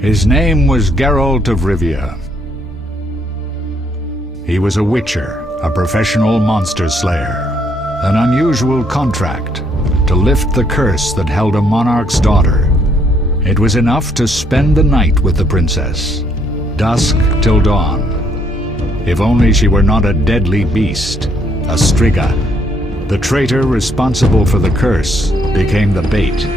His name was Geralt of Rivia. He was a witcher, a professional monster slayer. An unusual contract to lift the curse that held a monarch's daughter. It was enough to spend the night with the princess, dusk till dawn. If only she were not a deadly beast, a striga. The traitor responsible for the curse became the bait.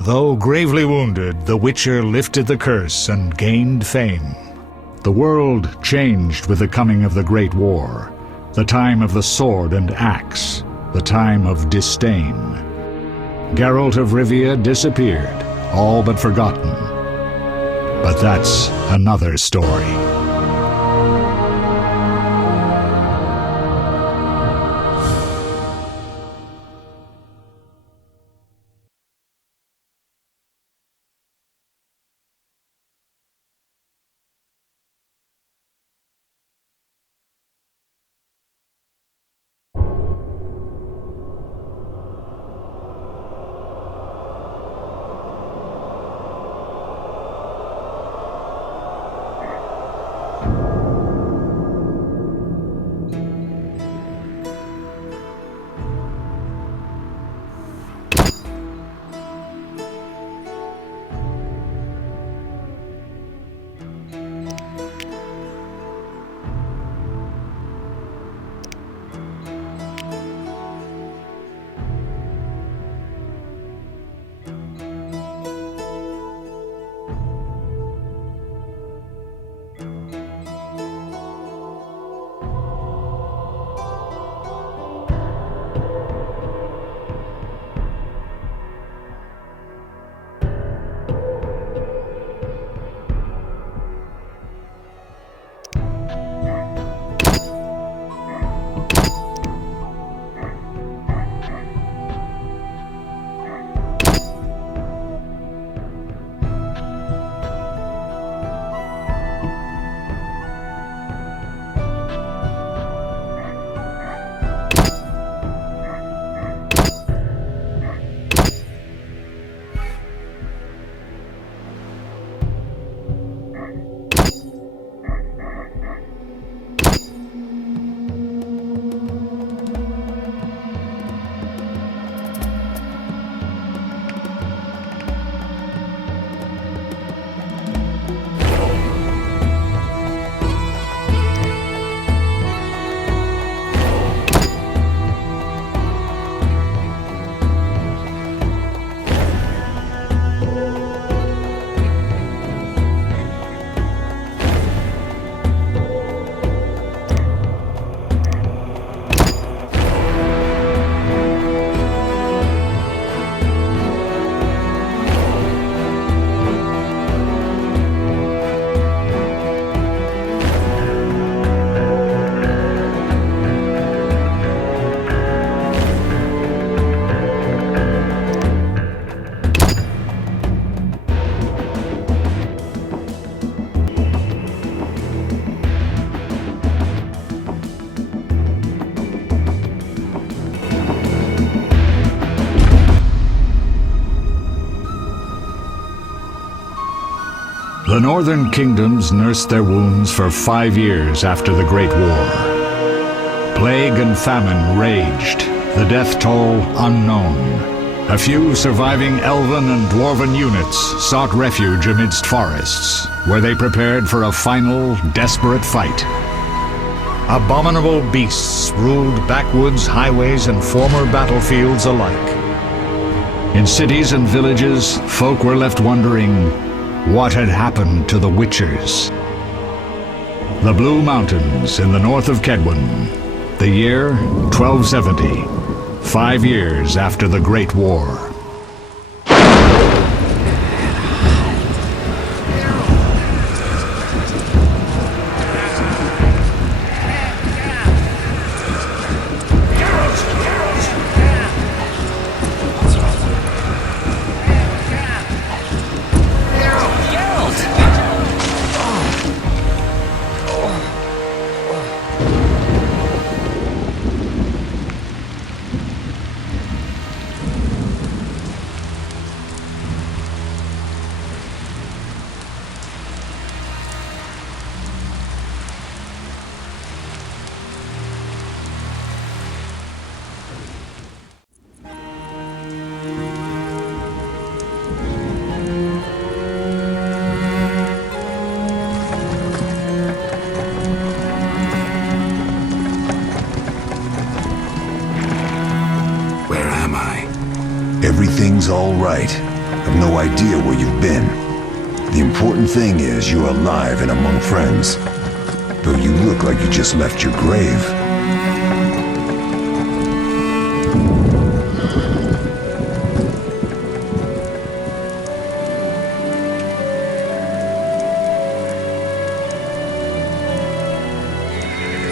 Though gravely wounded, the Witcher lifted the curse and gained fame. The world changed with the coming of the Great War, the time of the sword and axe, the time of disdain. Geralt of Rivia disappeared, all but forgotten. But that's another story. The northern kingdoms nursed their wounds for 5 years after the Great War. Plague and famine raged, the death toll unknown. A few surviving elven and dwarven units sought refuge amidst forests, where they prepared for a final, desperate fight. Abominable beasts ruled backwoods, highways, and former battlefields alike. In cities and villages, folk were left wondering what had happened to the Witchers. The Blue Mountains in the north of Kedwen. The year 1270, 5 years after the Great War. Everything's all right. I've no idea where you've been. The important thing is you're alive and among friends. Though you look like you just left your grave.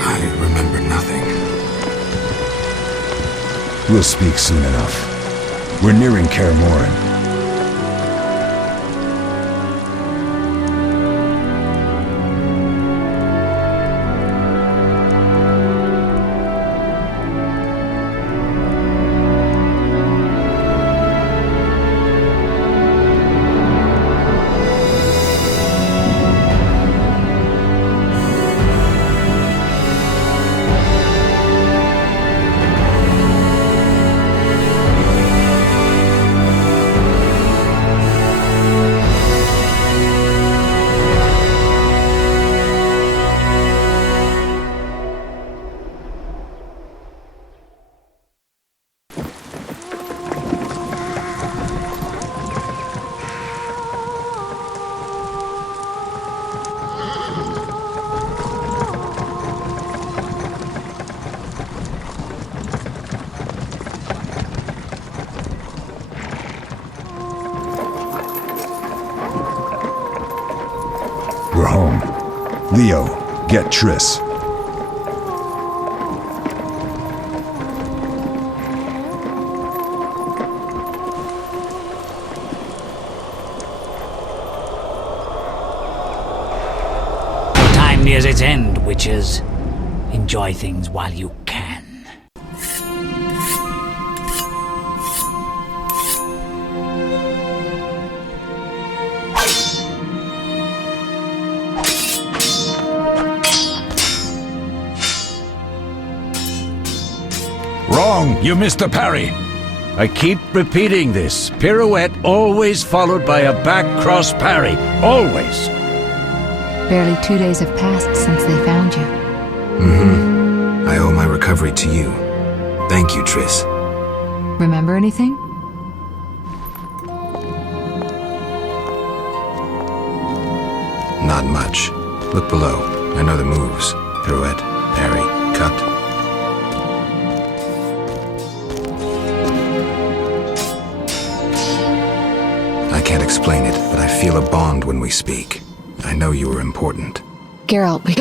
I remember nothing. We'll speak soon enough. We're nearing Kaer Morhen. We're home. Leo, get Triss. Time nears its end, witches. Enjoy things while you can. Wrong! You missed the parry! I keep repeating this. Pirouette always followed by a back cross parry. Always! Barely 2 days have passed since they found you. I owe my recovery to you. Thank you, Triss. Remember anything? Not much. Look below. I know the moves. Pirouette, parry, cut. I can't explain it, but I feel a bond when we speak. I know you were important. Geralt, we...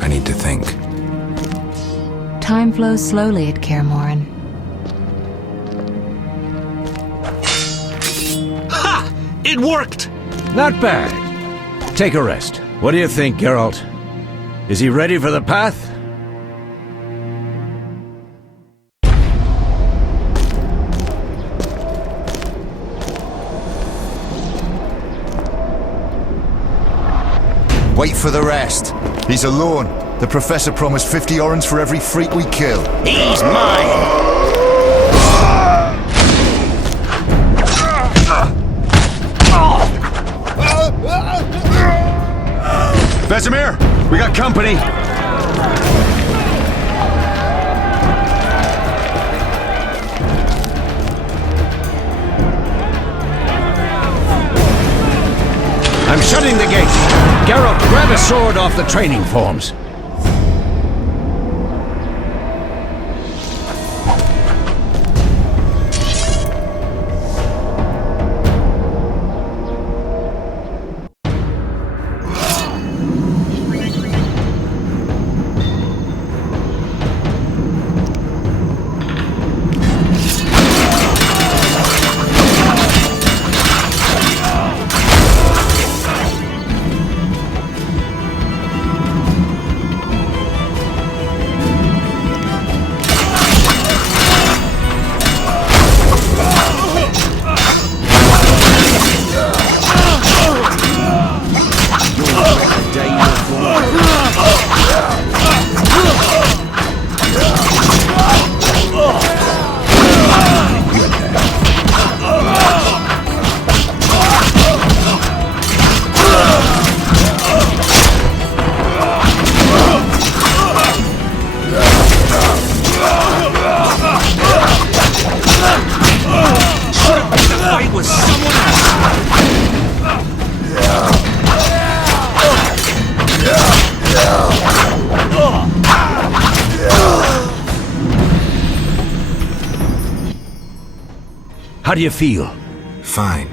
I need to think. Time flows slowly at Kaer Morhen. Ha! It worked! Not bad. Take a rest. What do you think, Geralt? Is he ready for the path? Wait for the rest. He's alone. The Professor promised 50 orens for every freak we kill. He's mine! Vesemir, we got company. I'm shutting the gate. Geralt, grab a sword off the training forms. How do you feel? Fine.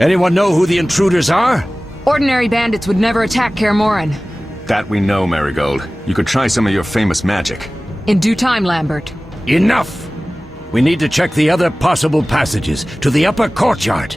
Anyone know who the intruders are? Ordinary bandits would never attack Kaer Morhen. That we know, Marigold. You could try some of your famous magic. In due time, Lambert. Enough! We need to check the other possible passages to the upper courtyard.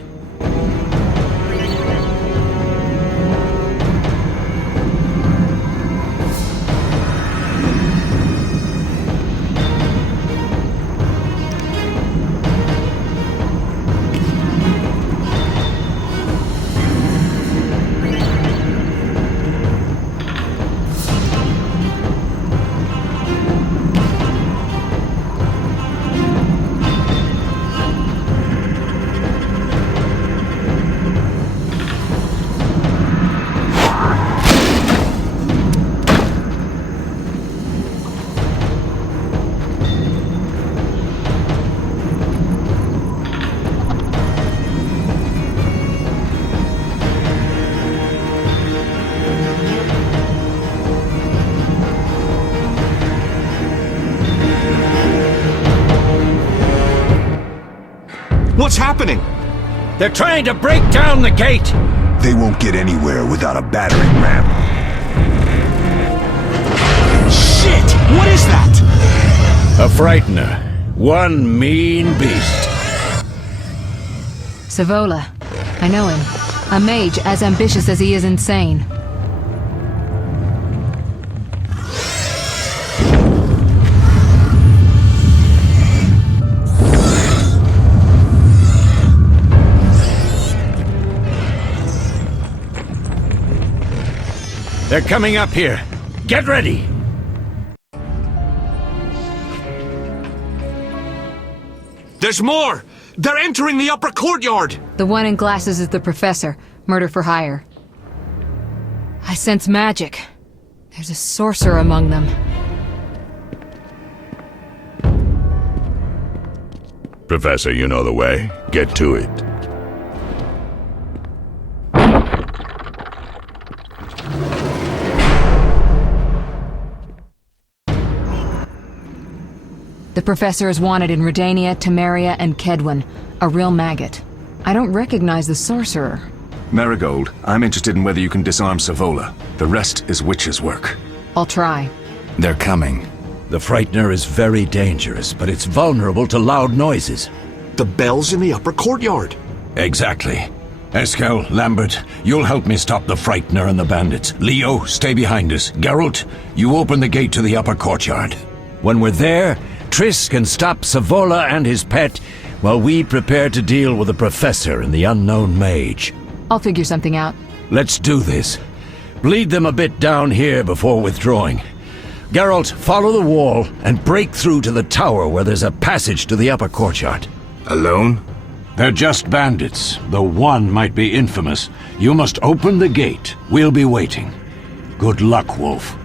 What's happening? They're trying to break down the gate! They won't get anywhere without a battering ram. Shit! What is that? A frightener. One mean beast. Savola. I know him. A mage as ambitious as he is insane. They're coming up here. Get ready! There's more! They're entering the upper courtyard! The one in glasses is the Professor. Murder for hire. I sense magic. There's a sorcerer among them. Professor, you know the way. Get to it. The Professor is wanted in Redania, Temeria, and Kedwen. A real maggot. I don't recognize the sorcerer. Marigold, I'm interested in whether you can disarm Savola. The rest is witch's work. I'll try. They're coming. The frightener is very dangerous, but it's vulnerable to loud noises. The bell's in the upper courtyard. Exactly. Eskel, Lambert, you'll help me stop the frightener and the bandits. Leo, stay behind us. Geralt, you open the gate to the upper courtyard. When we're there, Triss can stop Savola and his pet, while we prepare to deal with the Professor and the unknown mage. I'll figure something out. Let's do this. Bleed them a bit down here before withdrawing. Geralt, follow the wall and break through to the tower where there's a passage to the upper courtyard. Alone? They're just bandits, though one might be infamous. You must open the gate. We'll be waiting. Good luck, Wolf.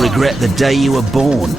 Regret the day you were born.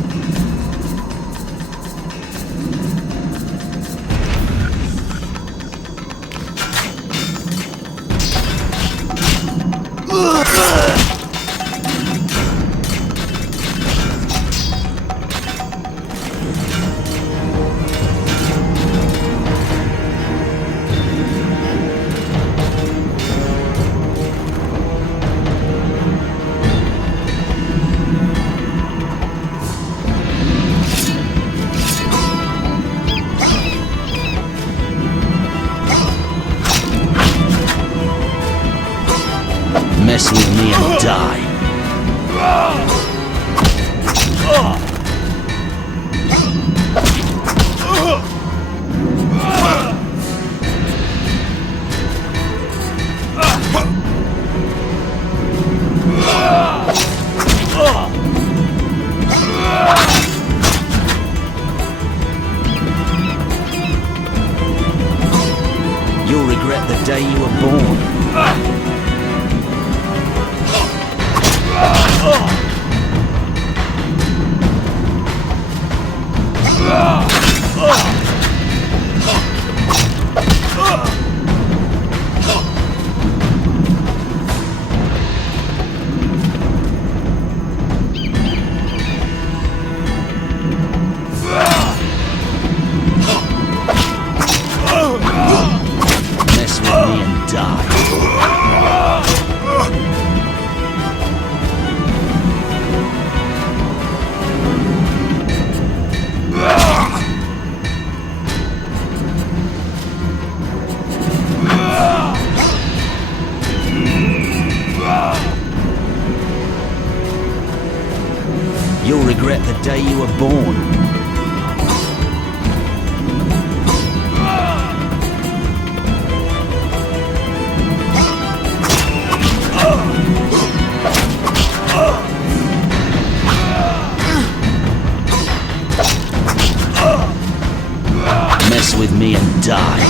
Mess with me and die. You'll regret the day you were born. Mess with me and die. You'll regret the day you were born. Mess with me and die.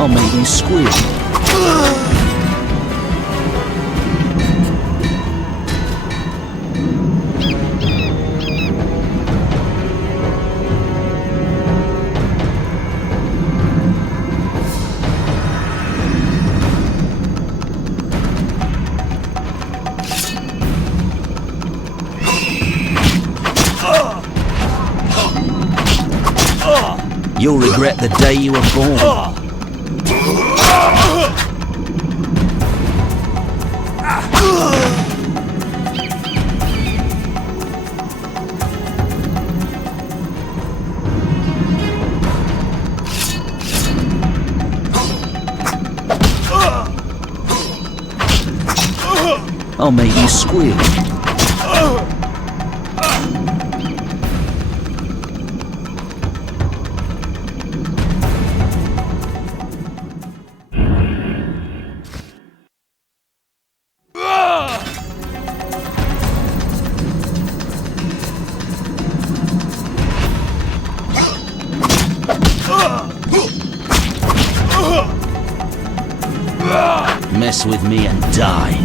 I'll make you squeal. You'll regret the day you were born. I'll make you squeal. Mess with me and die.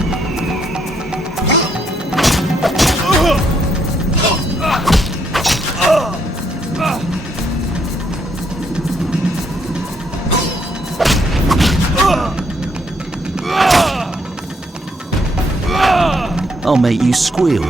I'll make you squeal.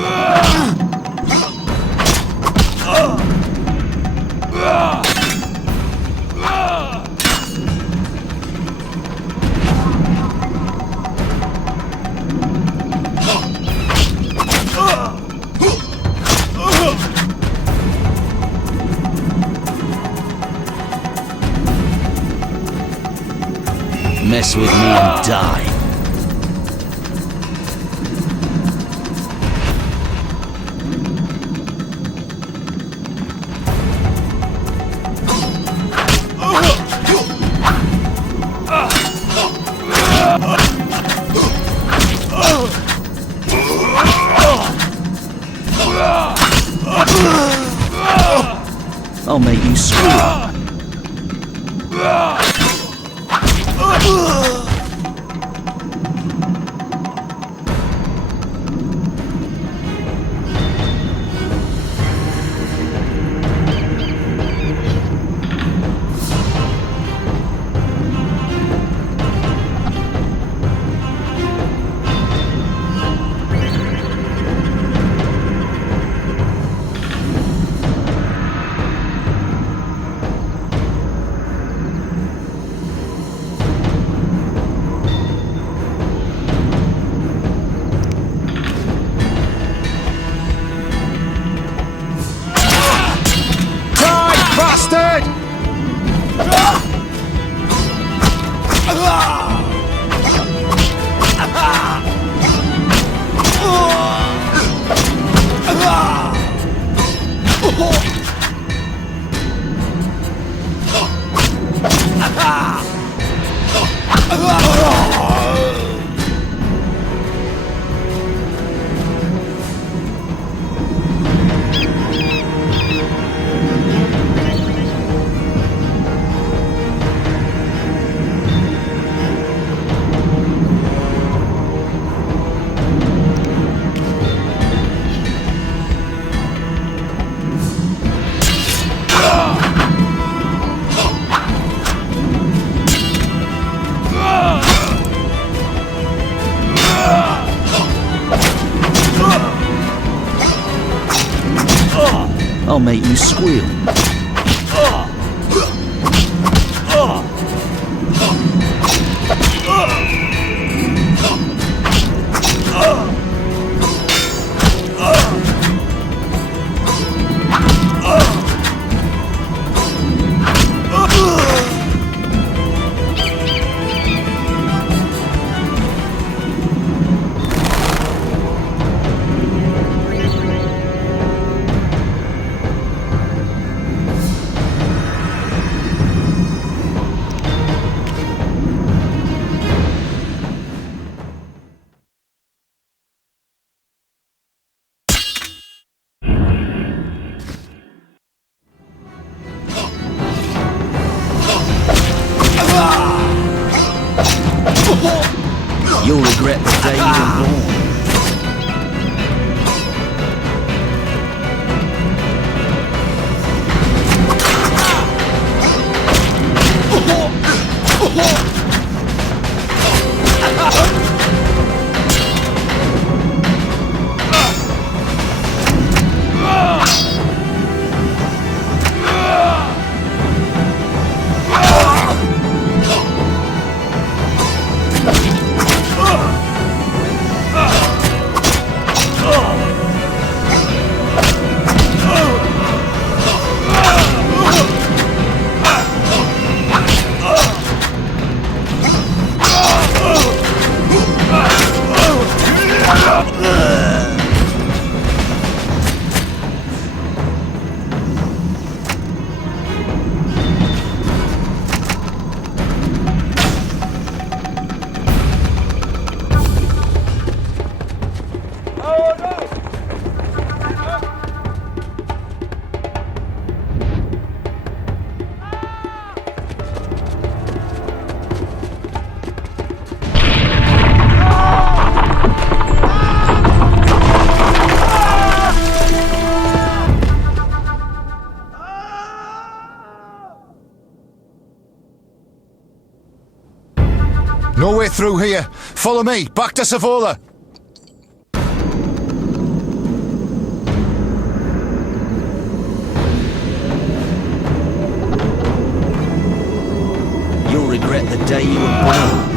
Mess with me and die. I'll make you squeal. I'll make you squeal. You'll regret the day you were born. through here. Follow me, back to Savola. You'll regret the day you were born.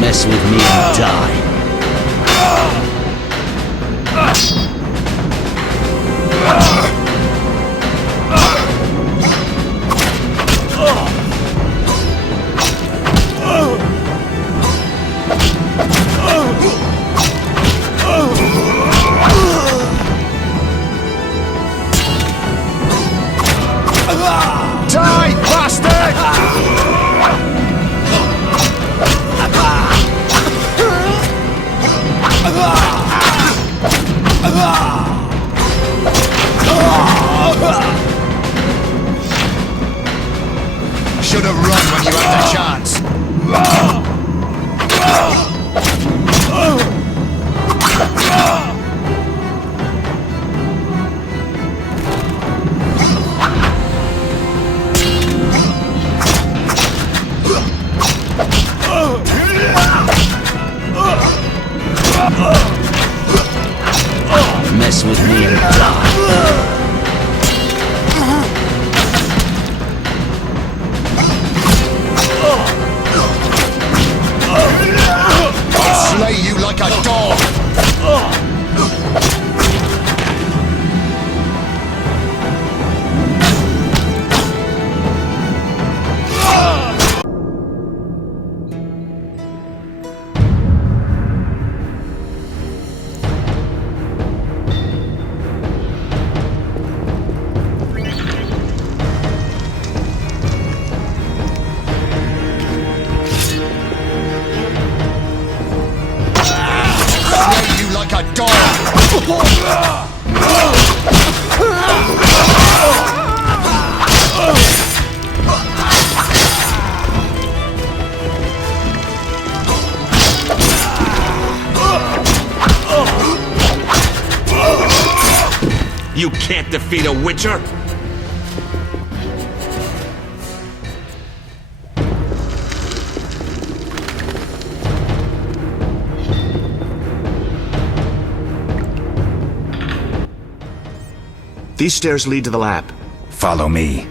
Mess with me and die. Die, bastard! Should have run when you had the chance. Mess with me and die. I'll slay you like a dog. Slay you like a dog. You can't defeat a Witcher! These stairs lead to the lab. Follow me.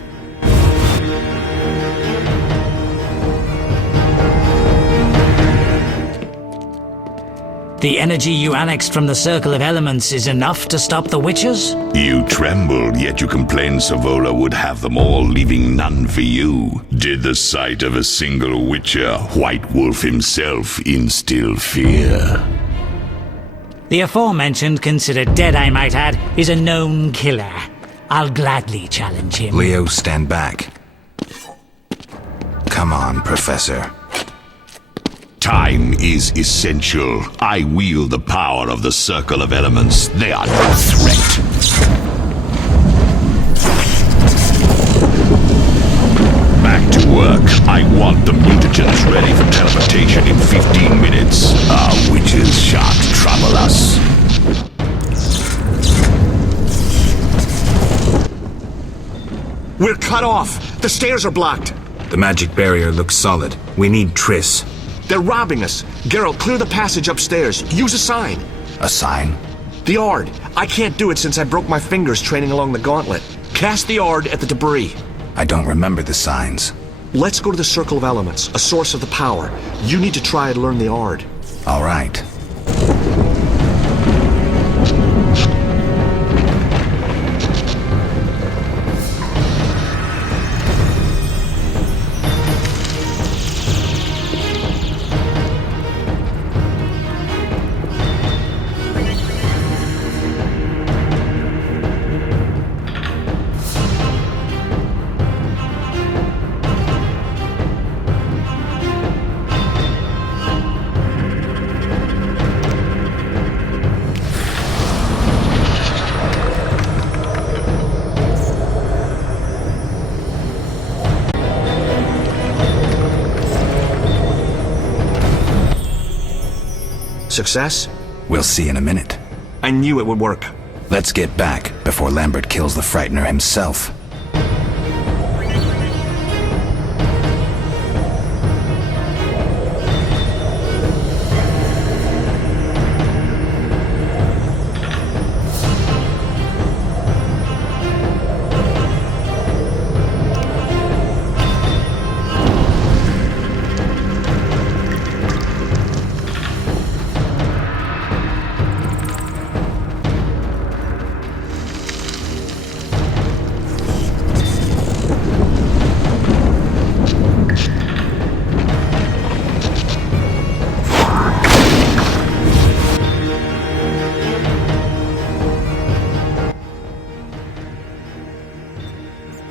The energy you annexed from the Circle of Elements is enough to stop the Witchers? You trembled, yet you complained Savola would have them all, leaving none for you. Did the sight of a single Witcher, White Wolf himself, instill fear? The aforementioned, considered dead I might add, is a known killer. I'll gladly challenge him. Leo, stand back. Come on, Professor. Time is essential. I wield the power of the Circle of Elements. They are no threat. Back to work. I want the mutagens ready for teleportation in 15 minutes. Our witches shan't trouble us. We're cut off! The stairs are blocked! The magic barrier looks solid. We need Triss. They're robbing us! Geralt, clear the passage upstairs. Use a sign. A sign? The Ard. I can't do it since I broke my fingers training along the gauntlet. Cast the Ard at the debris. I don't remember the signs. Let's go to the Circle of Elements, a source of the power. You need to try and learn the Ard. All right. Success? We'll see in a minute. I knew it would work. Let's get back before Lambert kills the Frightener himself.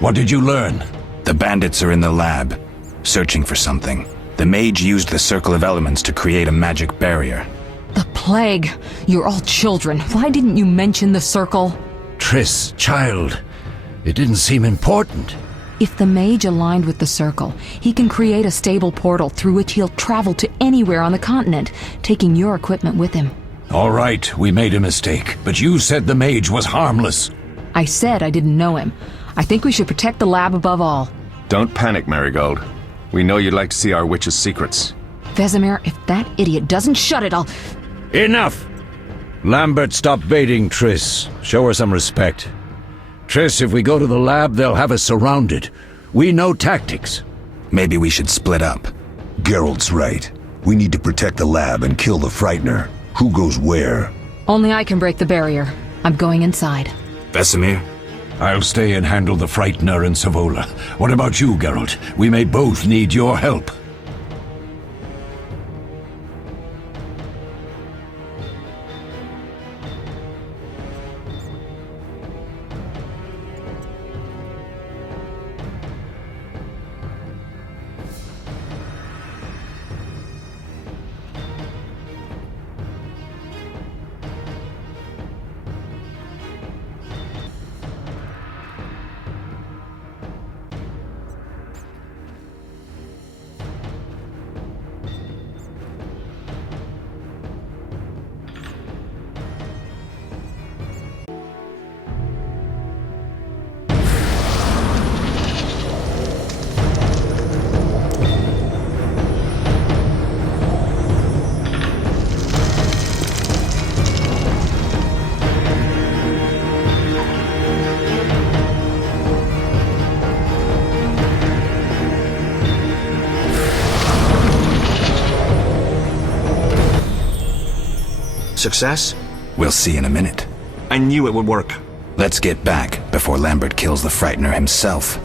What did you learn? The bandits are in the lab, searching for something. The mage used the circle of elements to create a magic barrier. The plague! You're all children. Why didn't you mention the circle? Triss, child, it didn't seem important. If the mage aligned with the circle, he can create a stable portal through which he'll travel to anywhere on the continent, taking your equipment with him. All right, we made a mistake, but you said the mage was harmless. I said I didn't know him. I think we should protect the lab above all. Don't panic, Marigold. We know you'd like to see our witch's secrets. Vesemir, if that idiot doesn't shut it, I'll... Enough! Lambert, stop baiting Triss. Show her some respect. Triss, if we go to the lab, they'll have us surrounded. We know tactics. Maybe we should split up. Geralt's right. We need to protect the lab and kill the Frightener. Who goes where? Only I can break the barrier. I'm going inside. Vesemir? I'll stay and handle the Frightener and Savola. What about you, Geralt? We may both need your help. Success? We'll see in a minute. I knew it would work. Let's get back before Lambert kills the Frightener himself.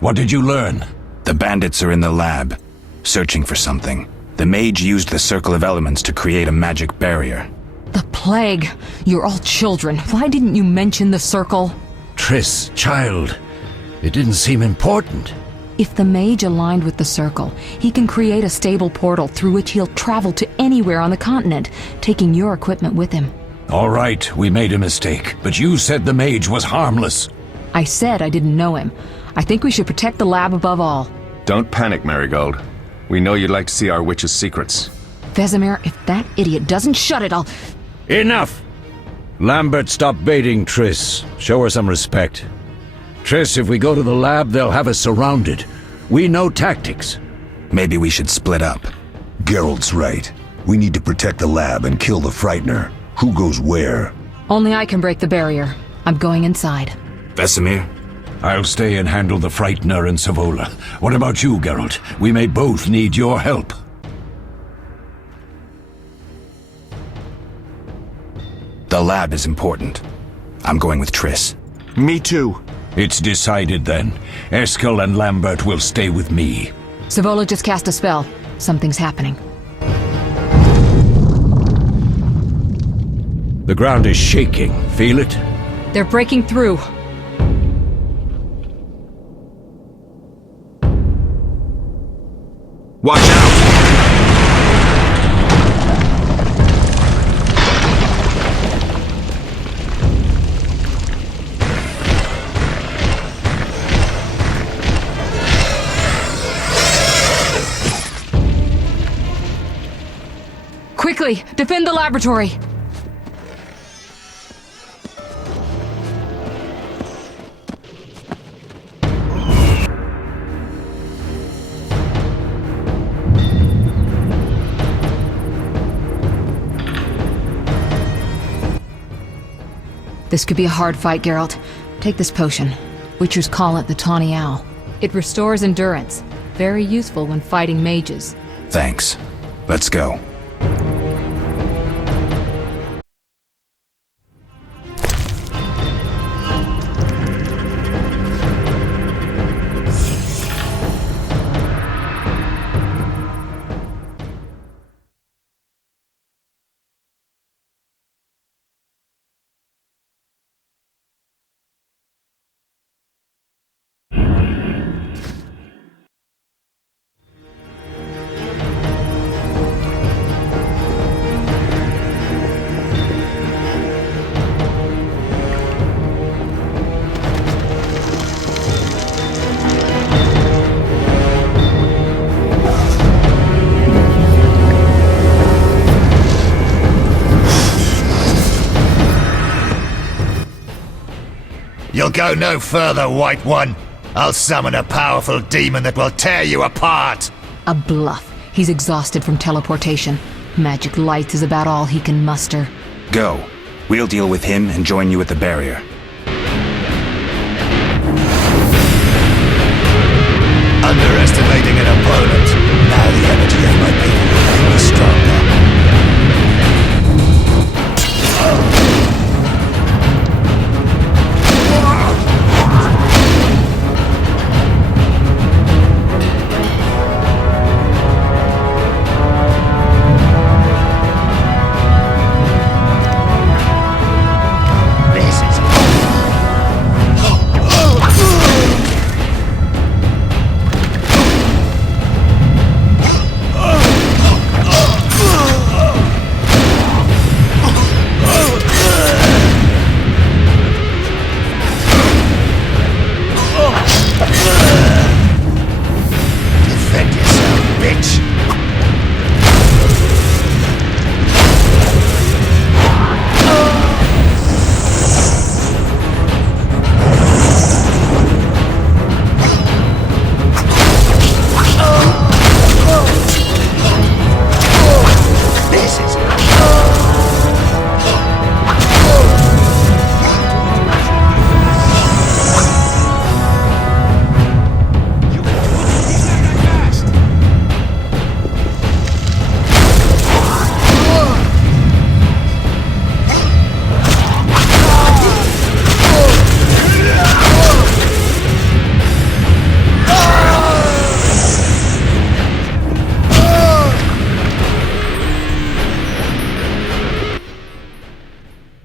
What did you learn? The bandits are in the lab, searching for something. The mage used the circle of elements to create a magic barrier. The plague! You're all children. Why didn't you mention the circle? Triss, child, it didn't seem important. If the mage aligned with the circle, he can create a stable portal through which he'll travel to anywhere on the continent, taking your equipment with him. All right, we made a mistake, but you said the mage was harmless. I said I didn't know him. I think we should protect the lab above all. Don't panic, Marigold. We know you'd like to see our witch's secrets. Vesemir, if that idiot doesn't shut it, I'll... Enough! Lambert, stop baiting Triss. Show her some respect. Triss, if we go to the lab, they'll have us surrounded. We know tactics. Maybe we should split up. Geralt's right. We need to protect the lab and kill the Frightener. Who goes where? Only I can break the barrier. I'm going inside. Vesemir? I'll stay and handle the Frightener and Savola. What about you, Geralt? We may both need your help. The lab is important. I'm going with Triss. Me too. It's decided then. Eskel and Lambert will stay with me. Savola just cast a spell. Something's happening. The ground is shaking. Feel it? They're breaking through. Watch out! Quickly, defend the laboratory! This could be a hard fight, Geralt. Take this potion. Witchers call it the Tawny Owl. It restores endurance. Very useful when fighting mages. Thanks. Let's go. You'll go no further, White One. I'll summon a powerful demon that will tear you apart. A bluff. He's exhausted from teleportation. Magic light is about all he can muster. Go. We'll deal with him and join you at the barrier. Underestimating an opponent. Now the energy of my people will make me stronger.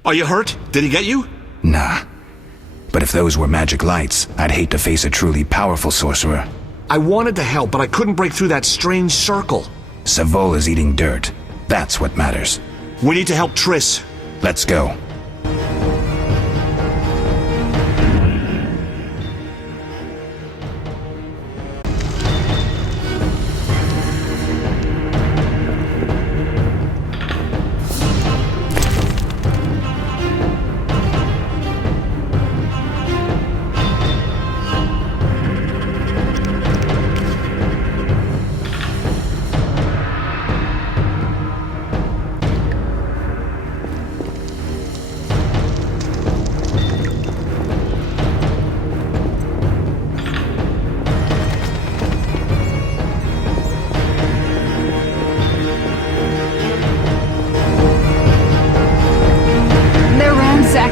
Are you hurt? Did he get you? Nah. But if those were magic lights, I'd hate to face a truly powerful sorcerer. I wanted to help, but I couldn't break through that strange circle. Savola's eating dirt. That's what matters. We need to help Triss. Let's go.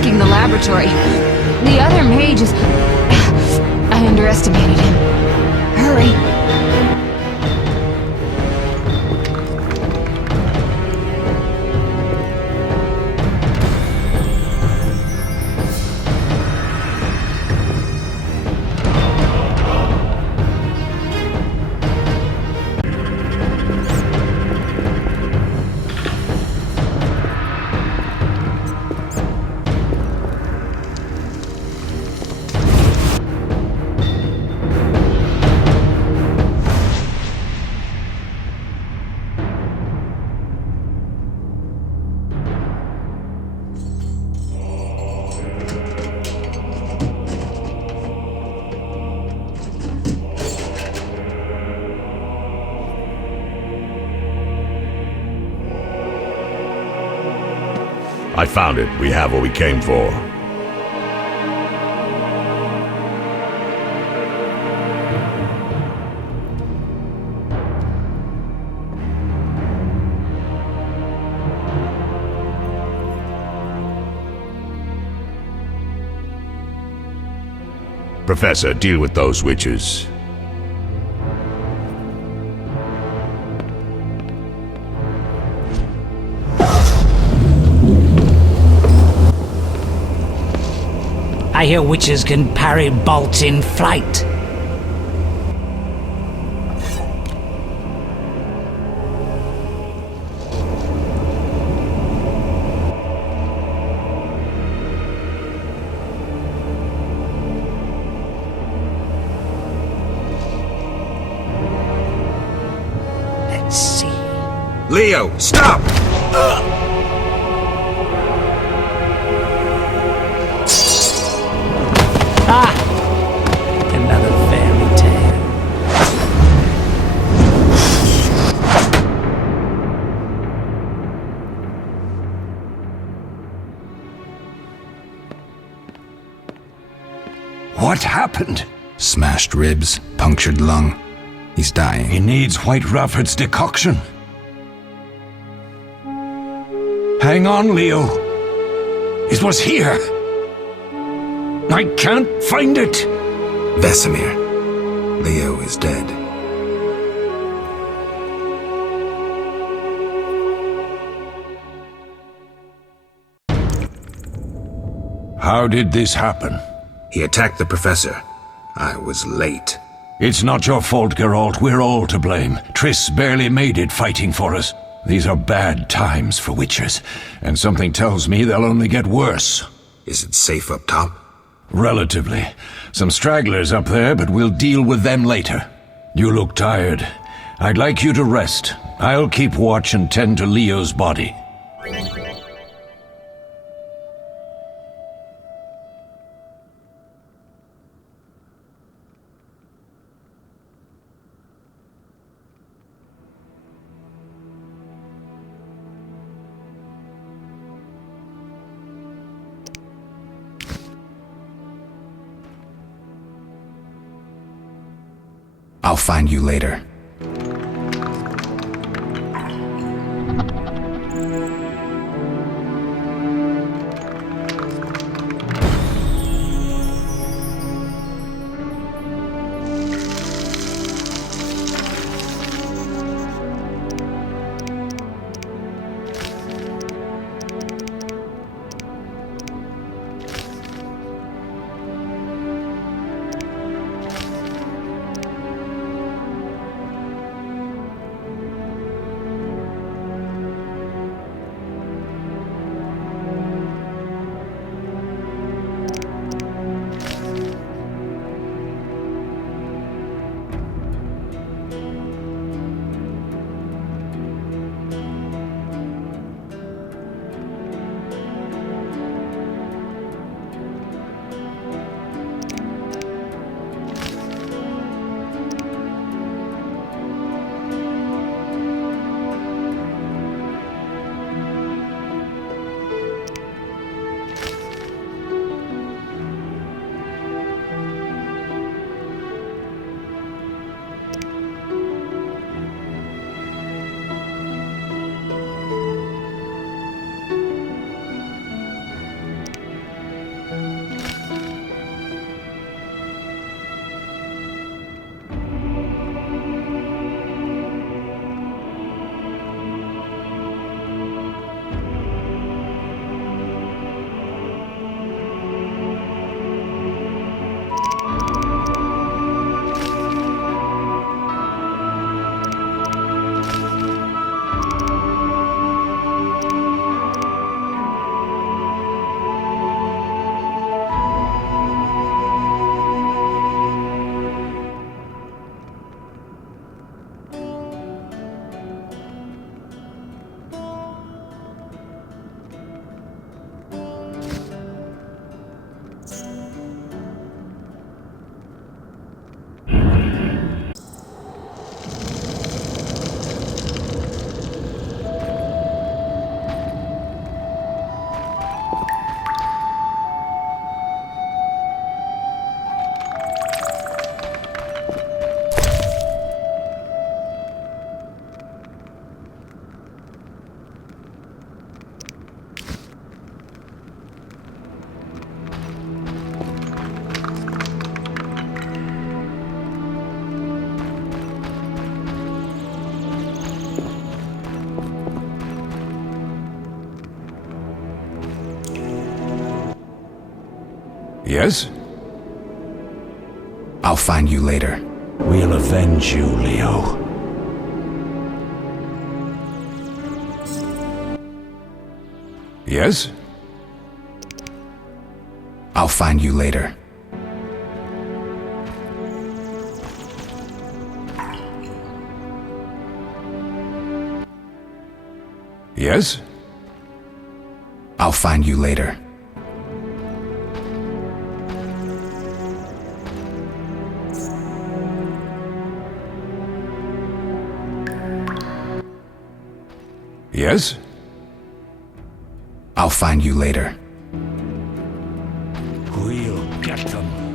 The laboratory. The other mage is... I underestimated him. Hurry. I found it. We have what we came for. Professor, deal with those witches. I hear witches can parry bolts in flight. Let's see. Leo, stop! Another fairy tale. What happened? Smashed ribs, punctured lung. He's dying. He needs White Rafford's decoction. Hang on, Leo. It was here. I can't find it. Vesemir. Leo is dead. How did this happen? He attacked the professor. I was late. It's not your fault, Geralt. We're all to blame. Triss barely made it fighting for us. These are bad times for witchers, and something tells me they'll only get worse. Is it safe up top? Relatively. Some stragglers up there, but we'll deal with them later. You look tired. I'd like you to rest. I'll keep watch and tend to Leo's body. I'll find you later. Yes? I'll find you later. We'll avenge you, Leo. Yes? I'll find you later. Yes? I'll find you later. Yes? I'll find you later. We'll get them.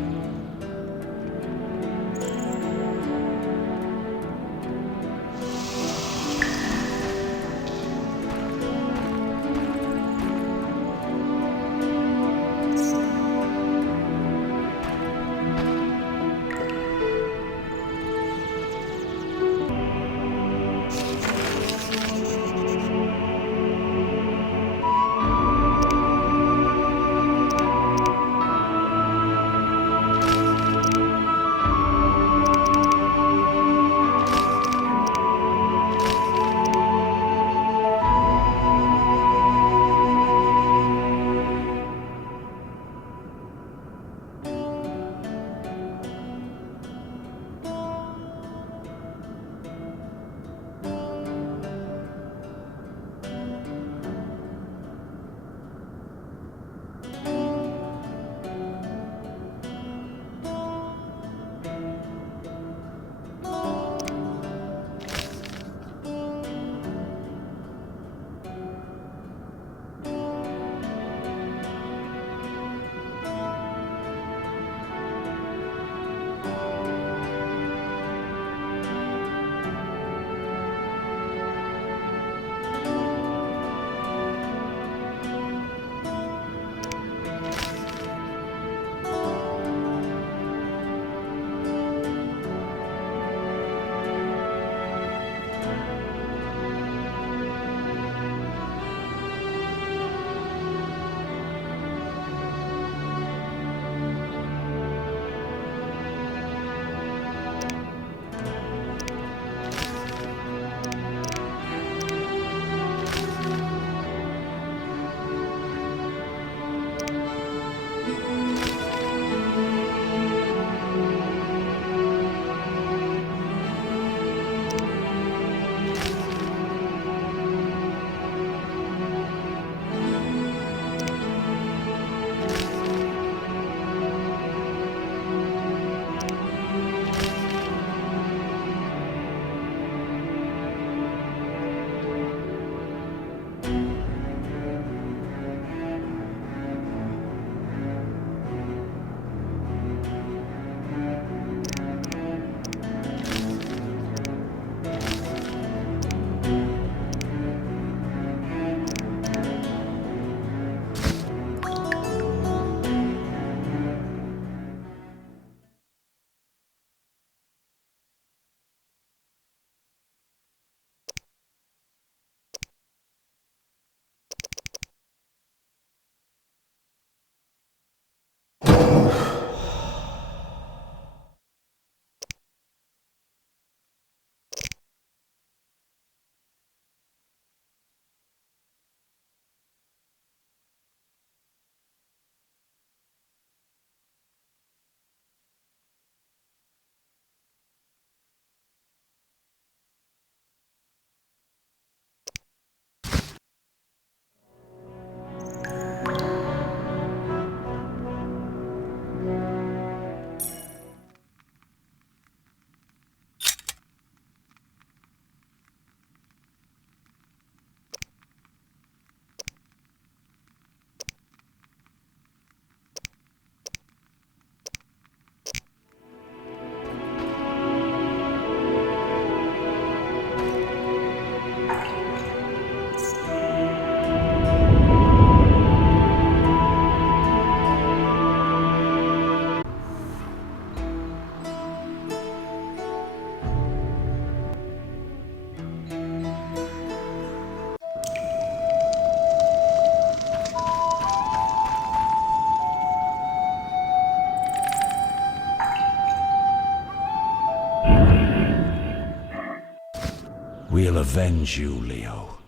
We'll avenge you, Leo.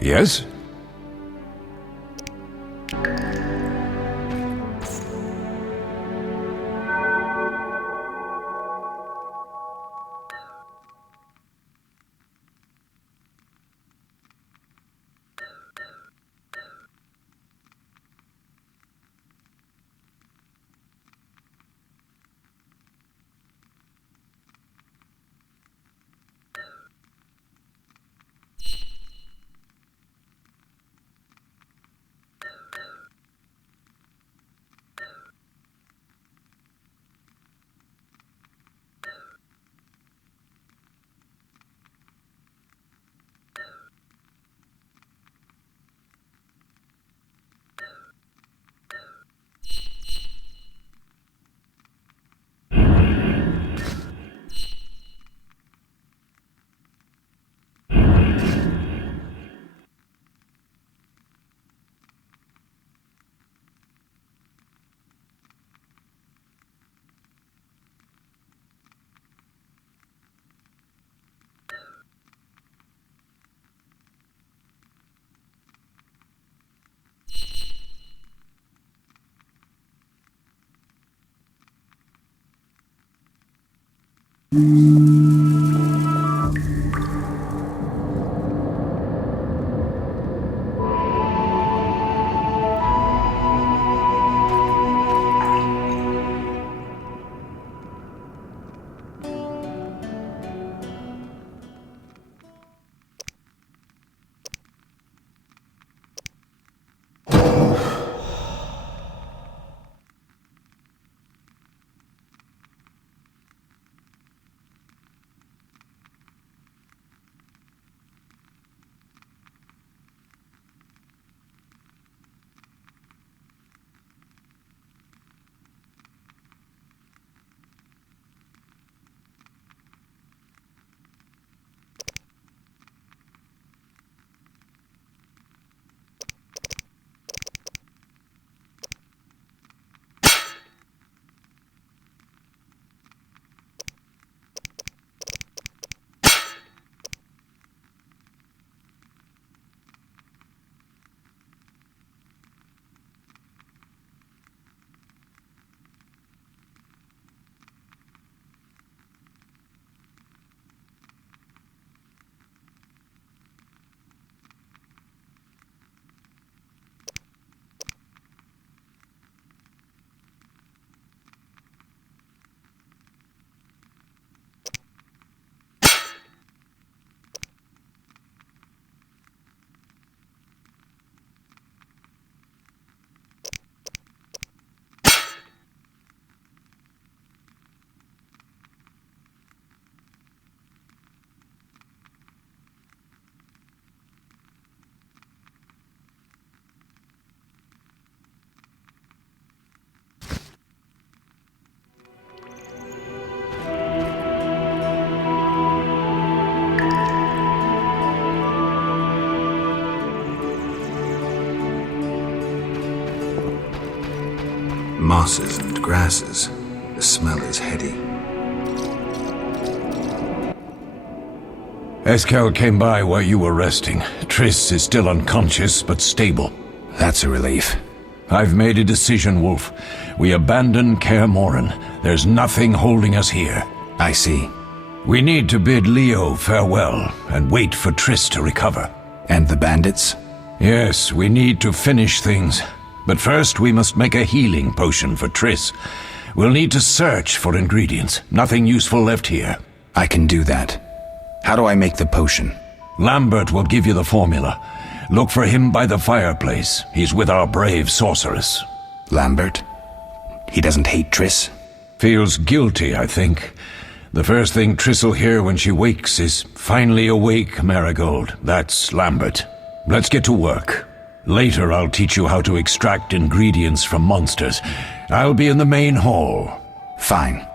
Yes? Mosses and grasses. The smell is heady. Eskel came by while you were resting. Triss is still unconscious, but stable. That's a relief. I've made a decision, Wolf. We abandon Kaer Morhen. There's nothing holding us here. I see. We need to bid Leo farewell and wait for Triss to recover. And the bandits? Yes, we need to finish things. But first we must make a healing potion for Triss. We'll need to search for ingredients. Nothing useful left here. I can do that. How do I make the potion? Lambert will give you the formula. Look for him by the fireplace. He's with our brave sorceress. Lambert? He doesn't hate Triss? Feels guilty, I think. The first thing Triss will hear when she wakes is, "Finally awake, Marigold." That's Lambert. Let's get to work. Later I'll teach you how to extract ingredients from monsters. I'll be in the main hall. Fine.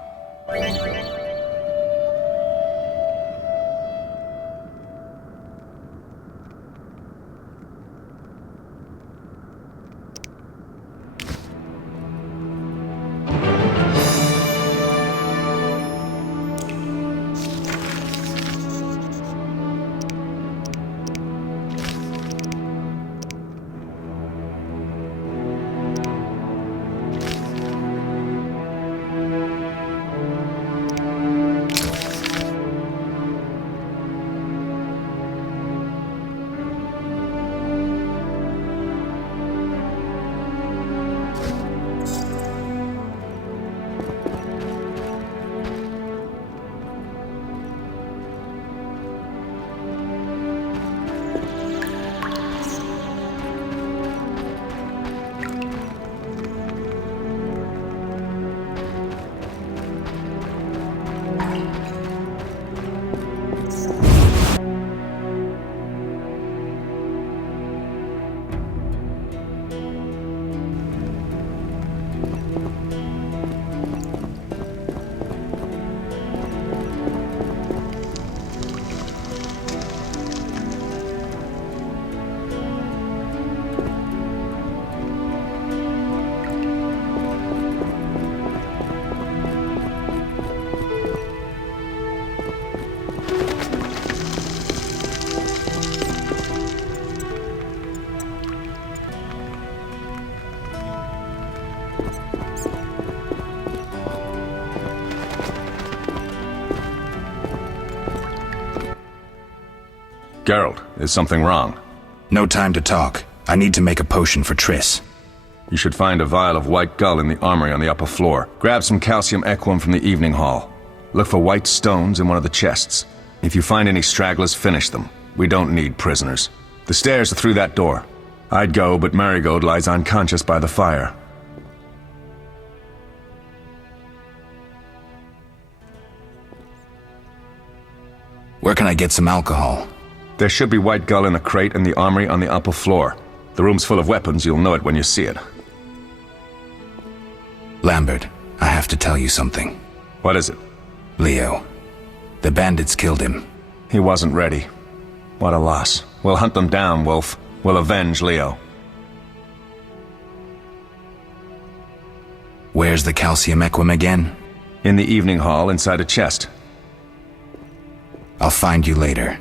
Geralt, is something wrong? No time to talk. I need to make a potion for Triss. You should find a vial of white gull in the armory on the upper floor. Grab some calcium equum from the evening hall. Look for white stones in one of the chests. If you find any stragglers, finish them. We don't need prisoners. The stairs are through that door. I'd go, but Marigold lies unconscious by the fire. Where can I get some alcohol? There should be white gull in a crate in the armory on the upper floor. The room's full of weapons, you'll know it when you see it. Lambert, I have to tell you something. What is it? Leo. The bandits killed him. He wasn't ready. What a loss. We'll hunt them down, Wolf. We'll avenge Leo. Where's the calcium equum again? In the evening hall, inside a chest. I'll find you later.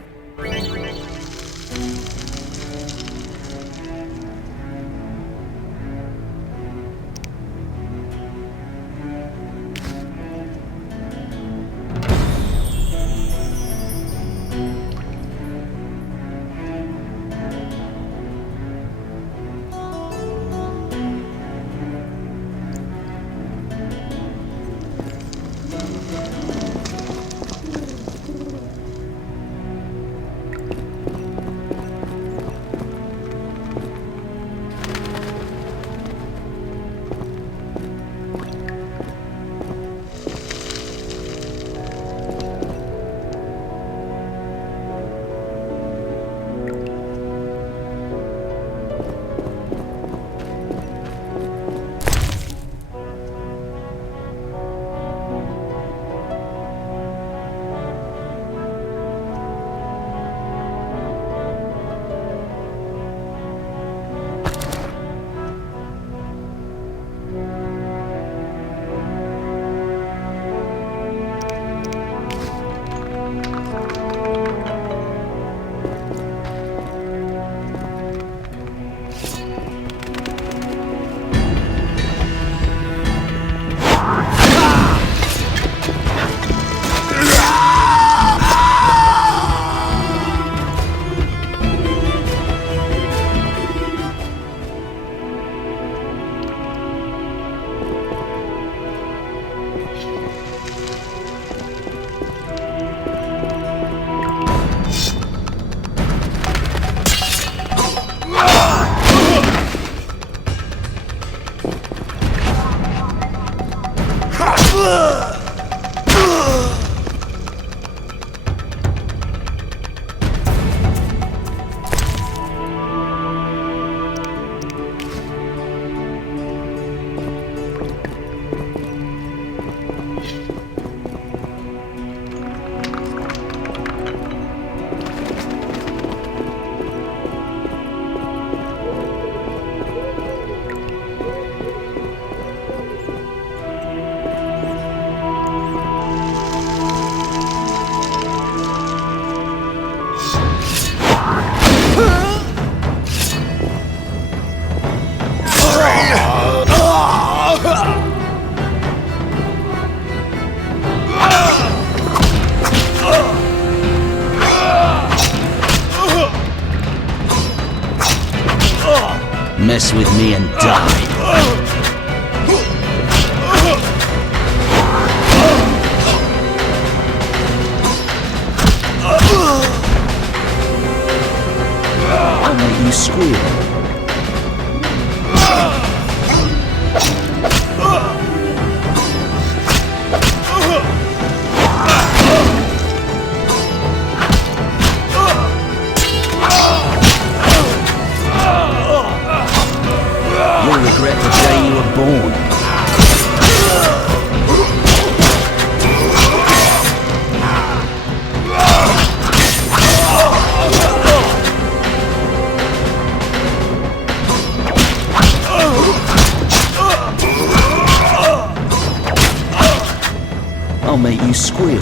Mess with me and die. I'll make you squeal. You'll regret the day you were born. I'll make you squeal.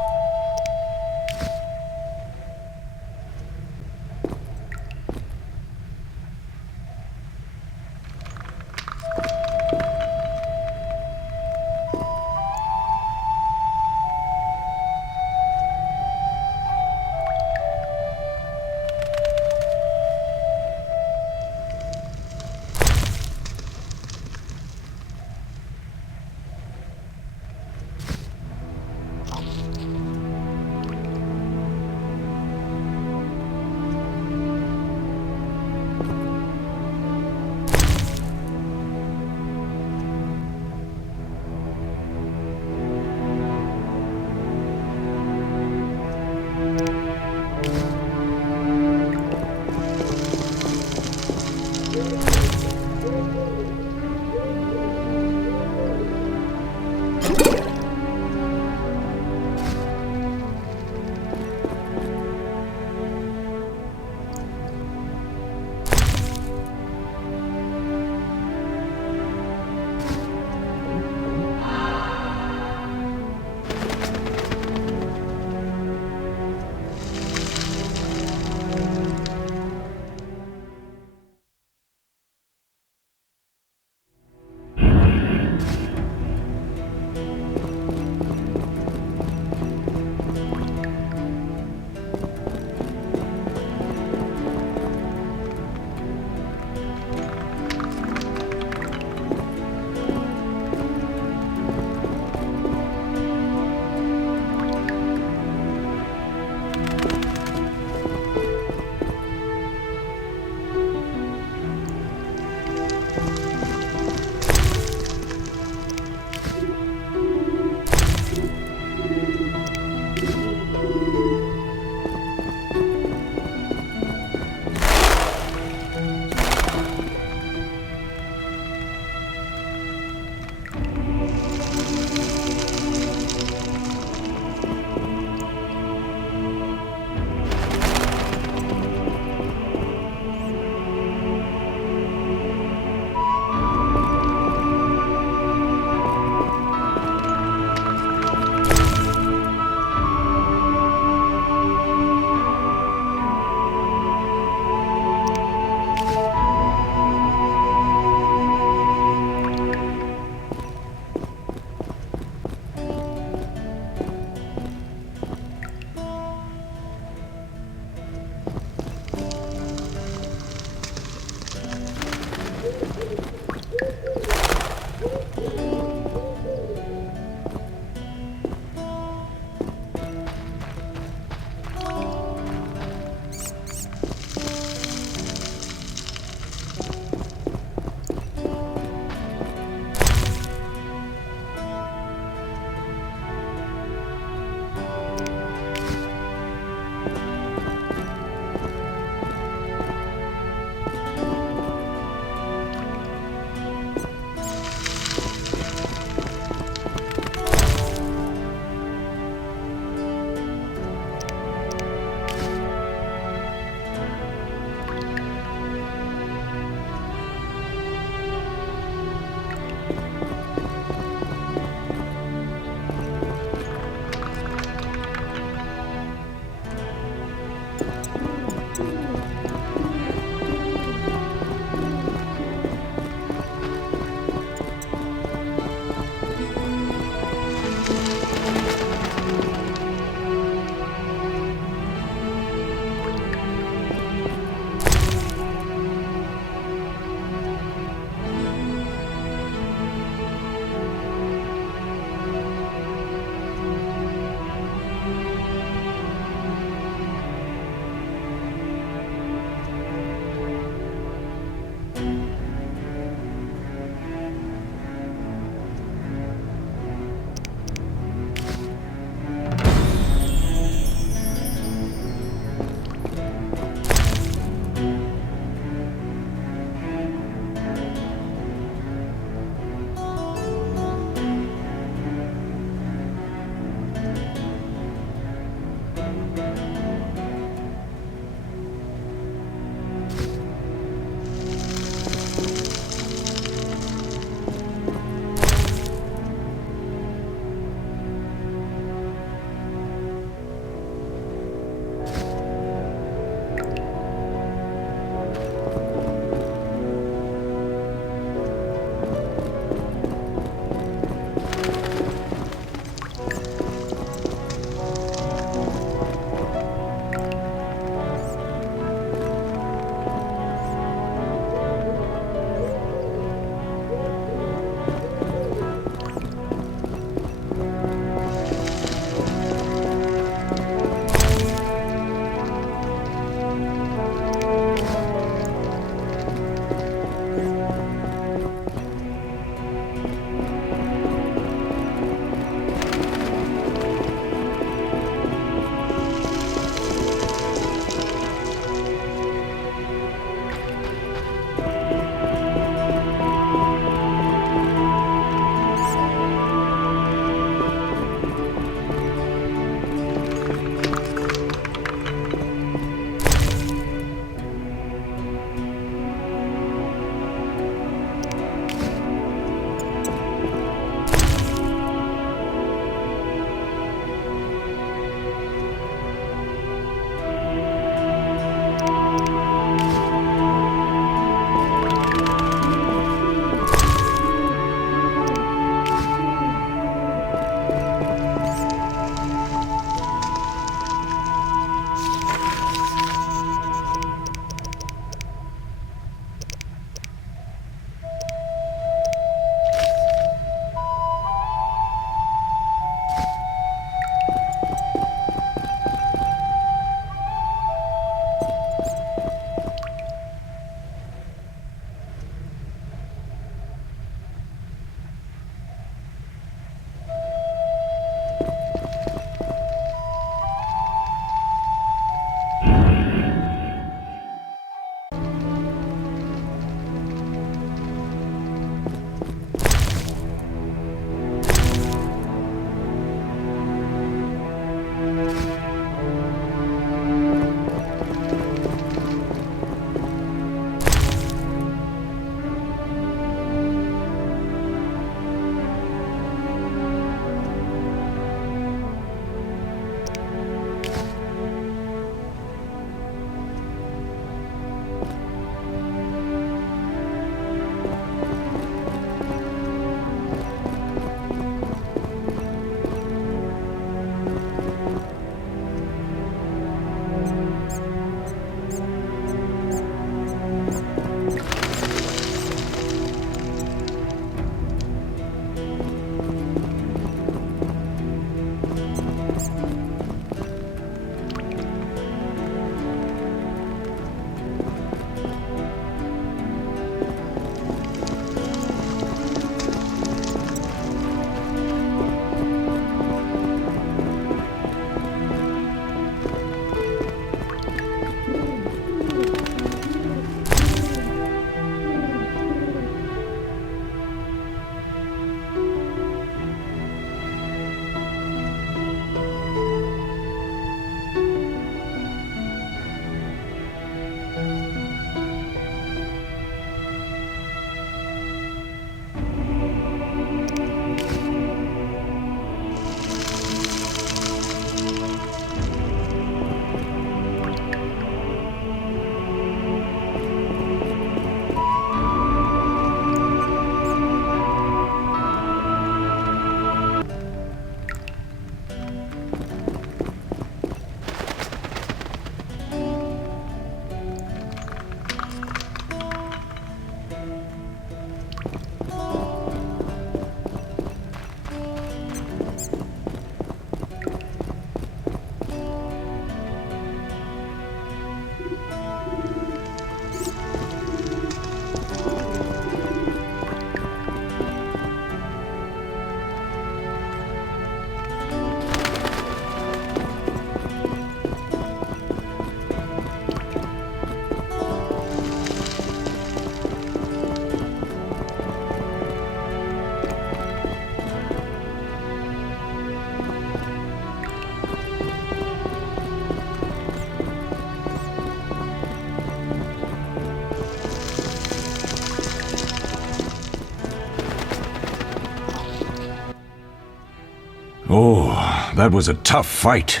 Oh, that was a tough fight.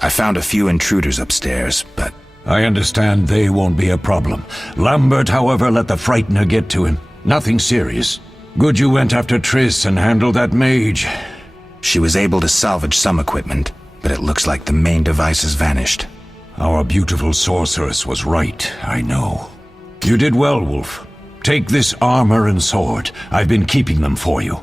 I found a few intruders upstairs, but... I understand they won't be a problem. Lambert, however, let the Frightener get to him. Nothing serious. Good you went after Triss and handled that mage. She was able to salvage some equipment, but it looks like the main device has vanished. Our beautiful sorceress was right, I know. You did well, Wolf. Take this armor and sword. I've been keeping them for you.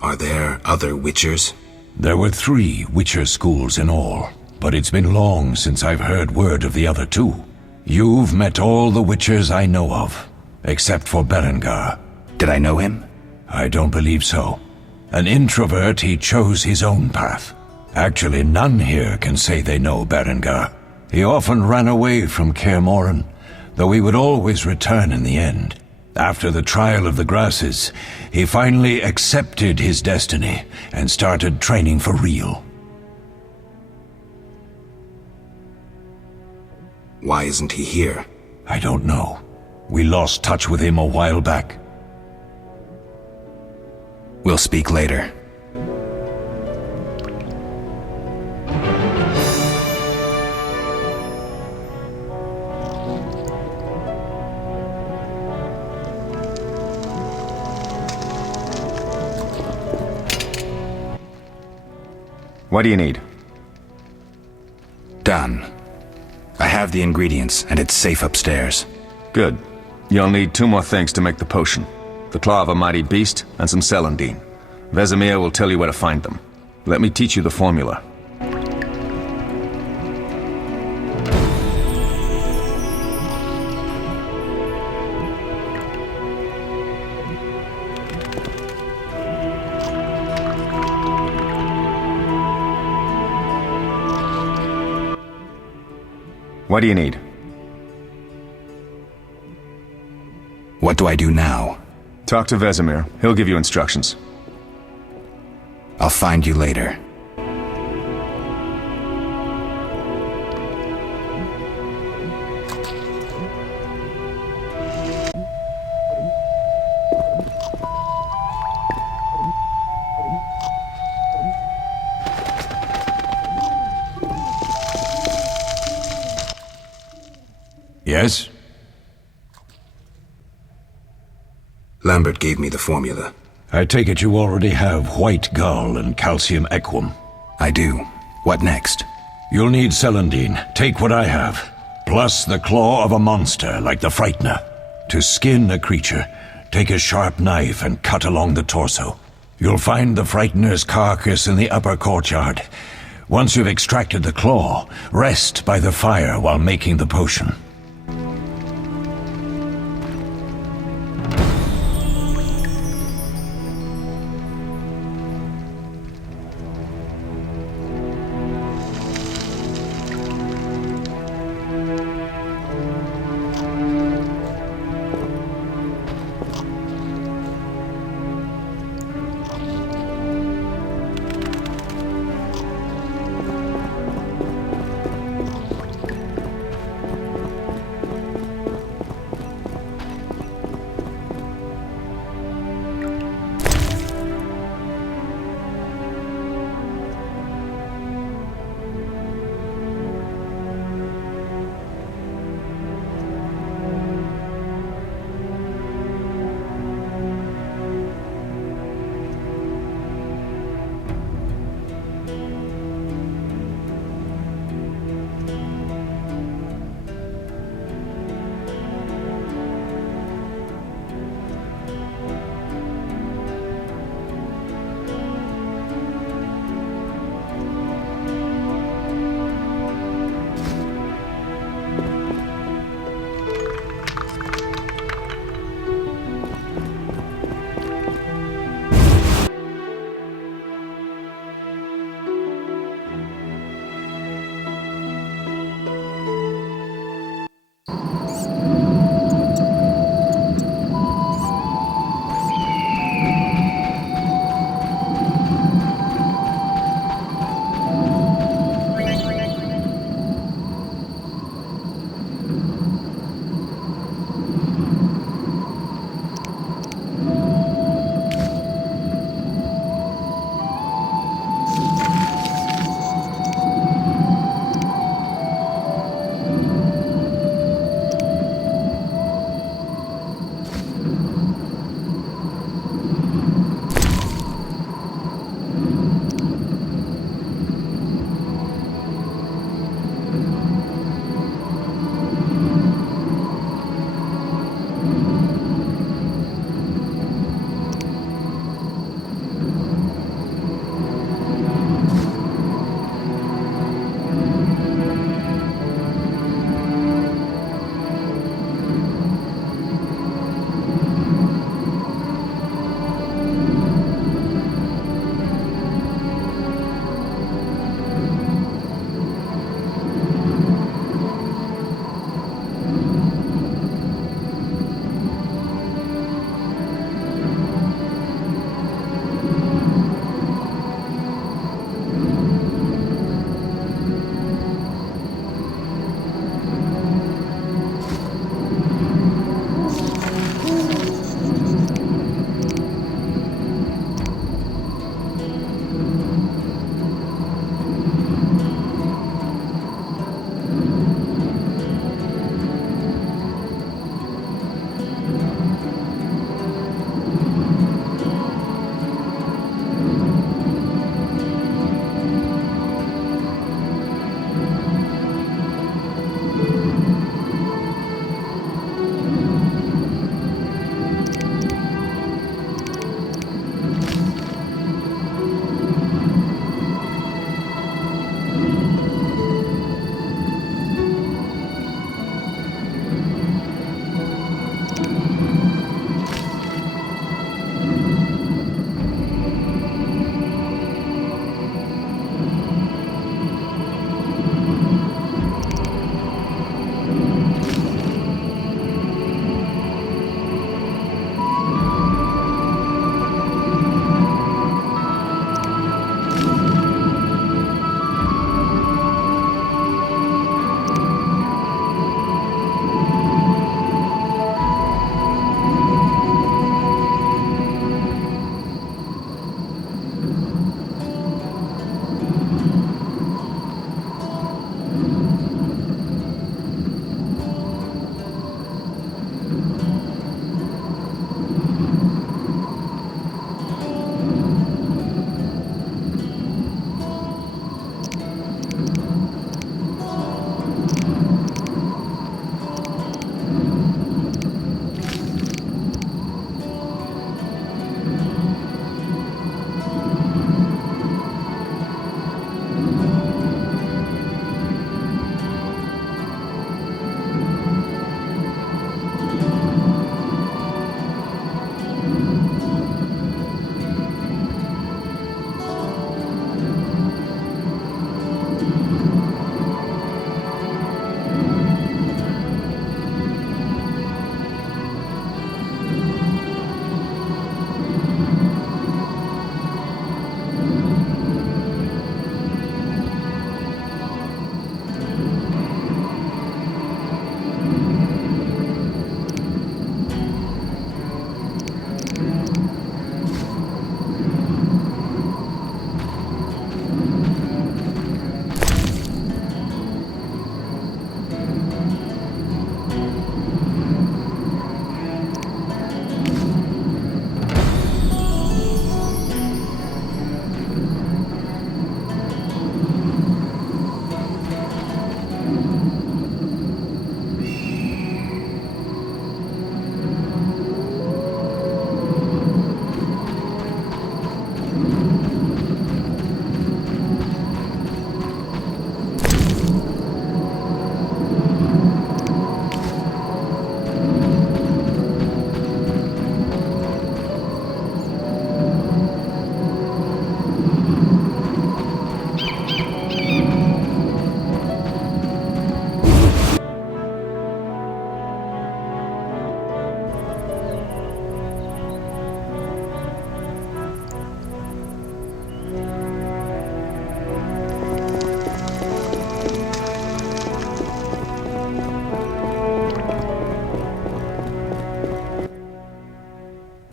Are there other Witchers? There were 3 Witcher schools in all, but it's been long since I've heard word of the other 2. You've met all the Witchers I know of, except for Berengar. Did I know him? I don't believe so. An introvert, he chose his own path. Actually, none here can say they know Berengar. He often ran away from Kaer Morhen, though he would always return in the end. After the trial of the grasses, he finally accepted his destiny and started training for real. Why isn't he here? I don't know. We lost touch with him a while back. We'll speak later. What do you need? Done. I have the ingredients, and it's safe upstairs. Good. You'll need 2 more things to make the potion. The claw of a mighty beast, and some celandine. Vesemir will tell you where to find them. Let me teach you the formula. What do you need? What do I do now? Talk to Vesemir. He'll give you instructions. I'll find you later. Yes? Lambert gave me the formula. I take it you already have white gall and calcium equum. I do. What next? You'll need celandine. Take what I have. Plus the claw of a monster like the Frightener. To skin a creature, take a sharp knife and cut along the torso. You'll find the Frightener's carcass in the upper courtyard. Once you've extracted the claw, rest by the fire while making the potion.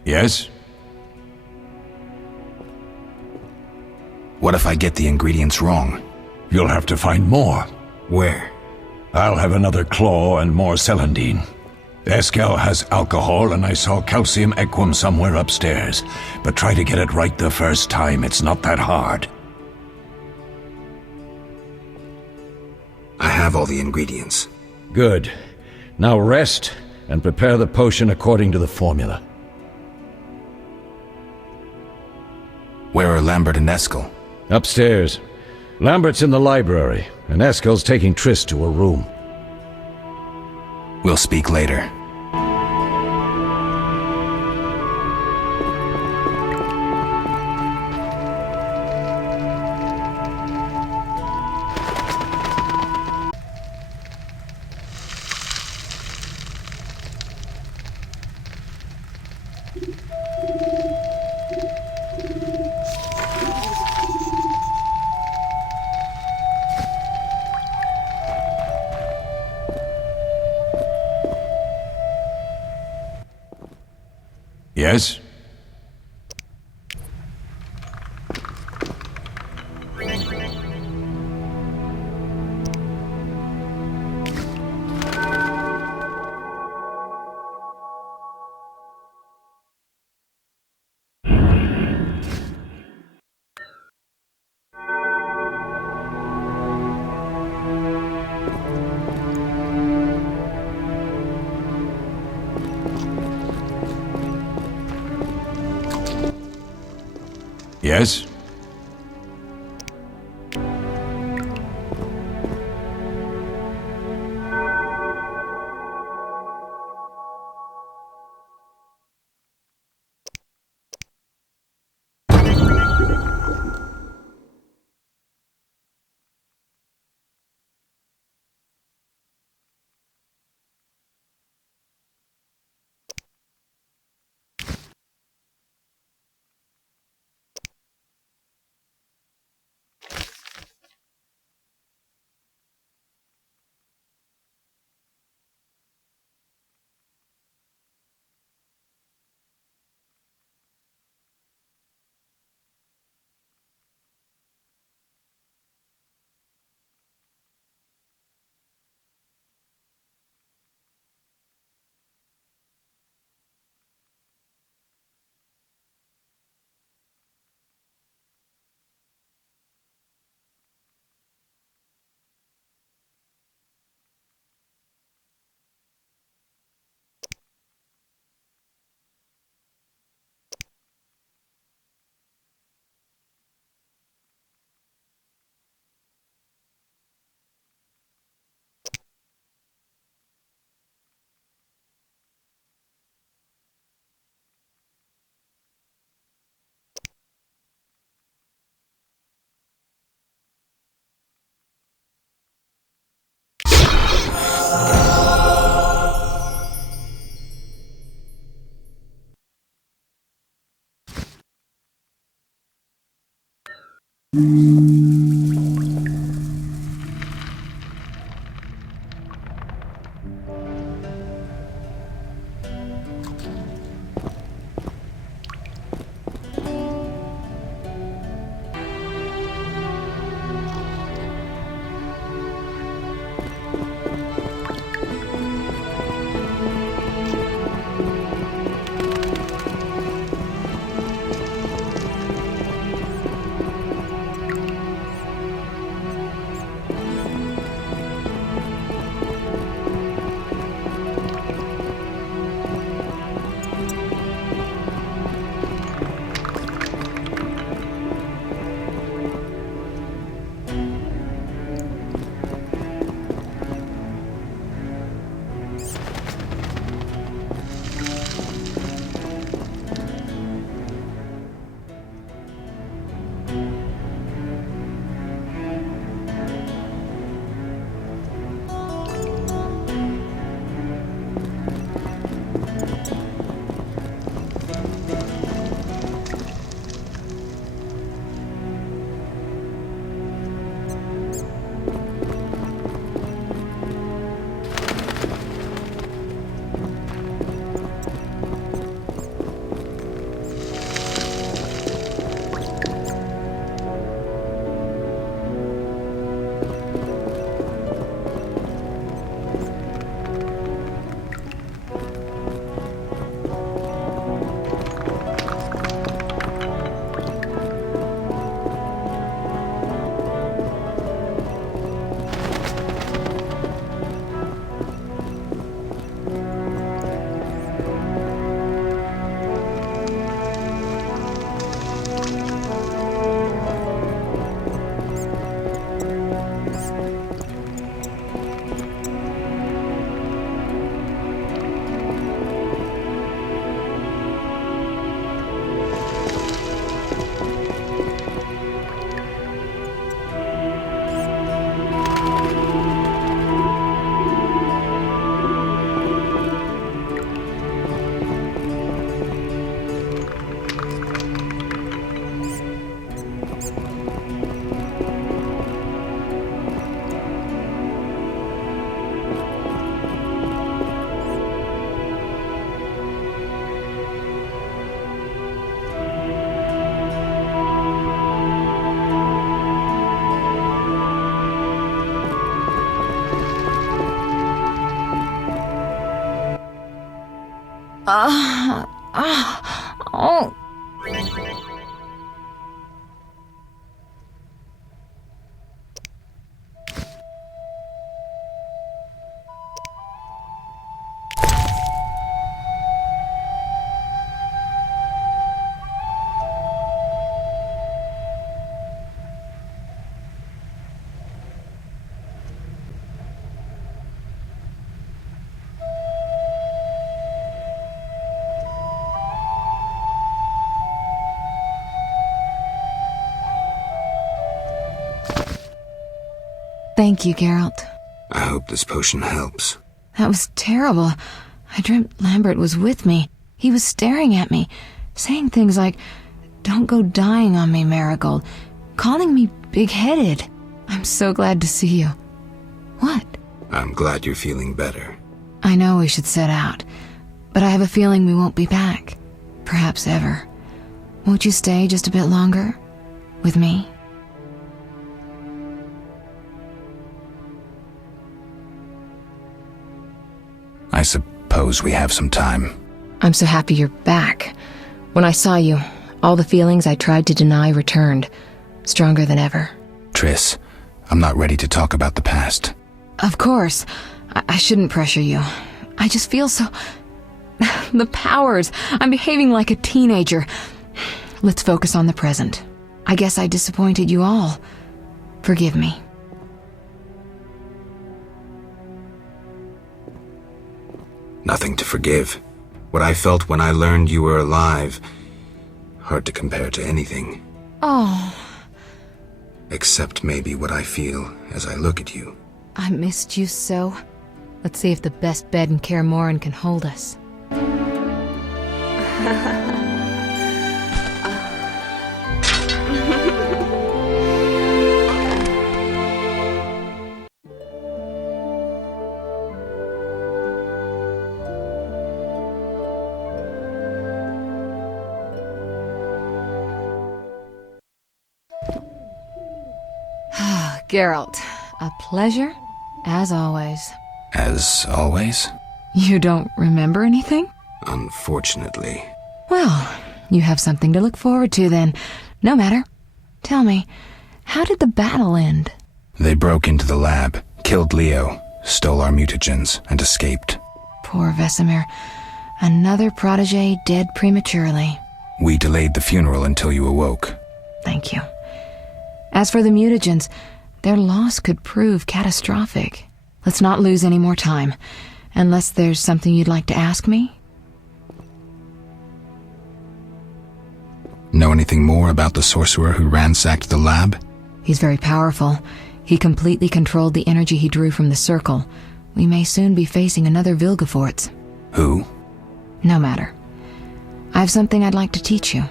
Yes? What if I get the ingredients wrong? You'll have to find more. Where? I'll have another claw and more celandine. Eskel has alcohol, and I saw calcium equum somewhere upstairs. But try to get it right the first time. It's not that hard. I have all the ingredients. Good. Now rest and prepare the potion according to the formula. Where are Lambert and Eskel? Upstairs. Lambert's in the library, and Eskel's taking Triss to her room. We'll speak later. Yes? Yes? Oh. Thank you, Geralt. I hope this potion helps. That was terrible. I dreamt Lambert was with me. He was staring at me, saying things like, "Don't go dying on me, Marigold," calling me big-headed. I'm so glad to see you. What? I'm glad you're feeling better. I know we should set out, but I have a feeling we won't be back. Perhaps ever. Won't you stay just a bit longer? With me? I suppose we have some time. I'm so happy you're back. When I saw you, all the feelings I tried to deny returned, stronger than ever. Triss, I'm not ready to talk about the past. Of course. I shouldn't pressure you. I just feel so... The powers. I'm behaving like a teenager. Let's focus on the present. I guess I disappointed you all. Forgive me. Nothing to forgive. What I felt when I learned you were alive, hard to compare to anything. Oh. Except maybe what I feel as I look at you. I missed you so. Let's see if the best bed in Kaer Morhen can hold us. Geralt, a pleasure, as always. As always? You don't remember anything? Unfortunately. Well, you have something to look forward to then. No matter. Tell me, how did the battle end? They broke into the lab, killed Leo, stole our mutagens, and escaped. Poor Vesemir. Another protege dead prematurely. We delayed the funeral until you awoke. Thank you. As for the mutagens, their loss could prove catastrophic. Let's not lose any more time, unless there's something you'd like to ask me? Know anything more about the sorcerer who ransacked the lab? He's very powerful. He completely controlled the energy he drew from the circle. We may soon be facing another Vilgefortz. Who? No matter. I have something I'd like to teach you.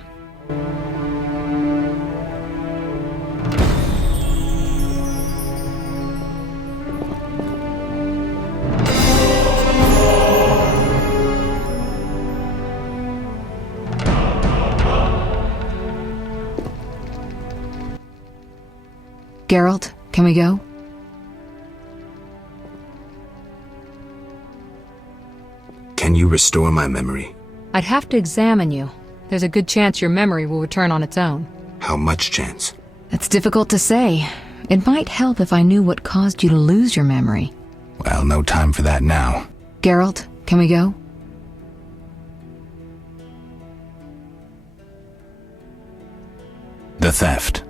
Geralt, can we go? Can you restore my memory? I'd have to examine you. There's a good chance your memory will return on its own. How much chance? That's difficult to say. It might help if I knew what caused you to lose your memory. Well, no time for that now. Geralt, can we go? The theft.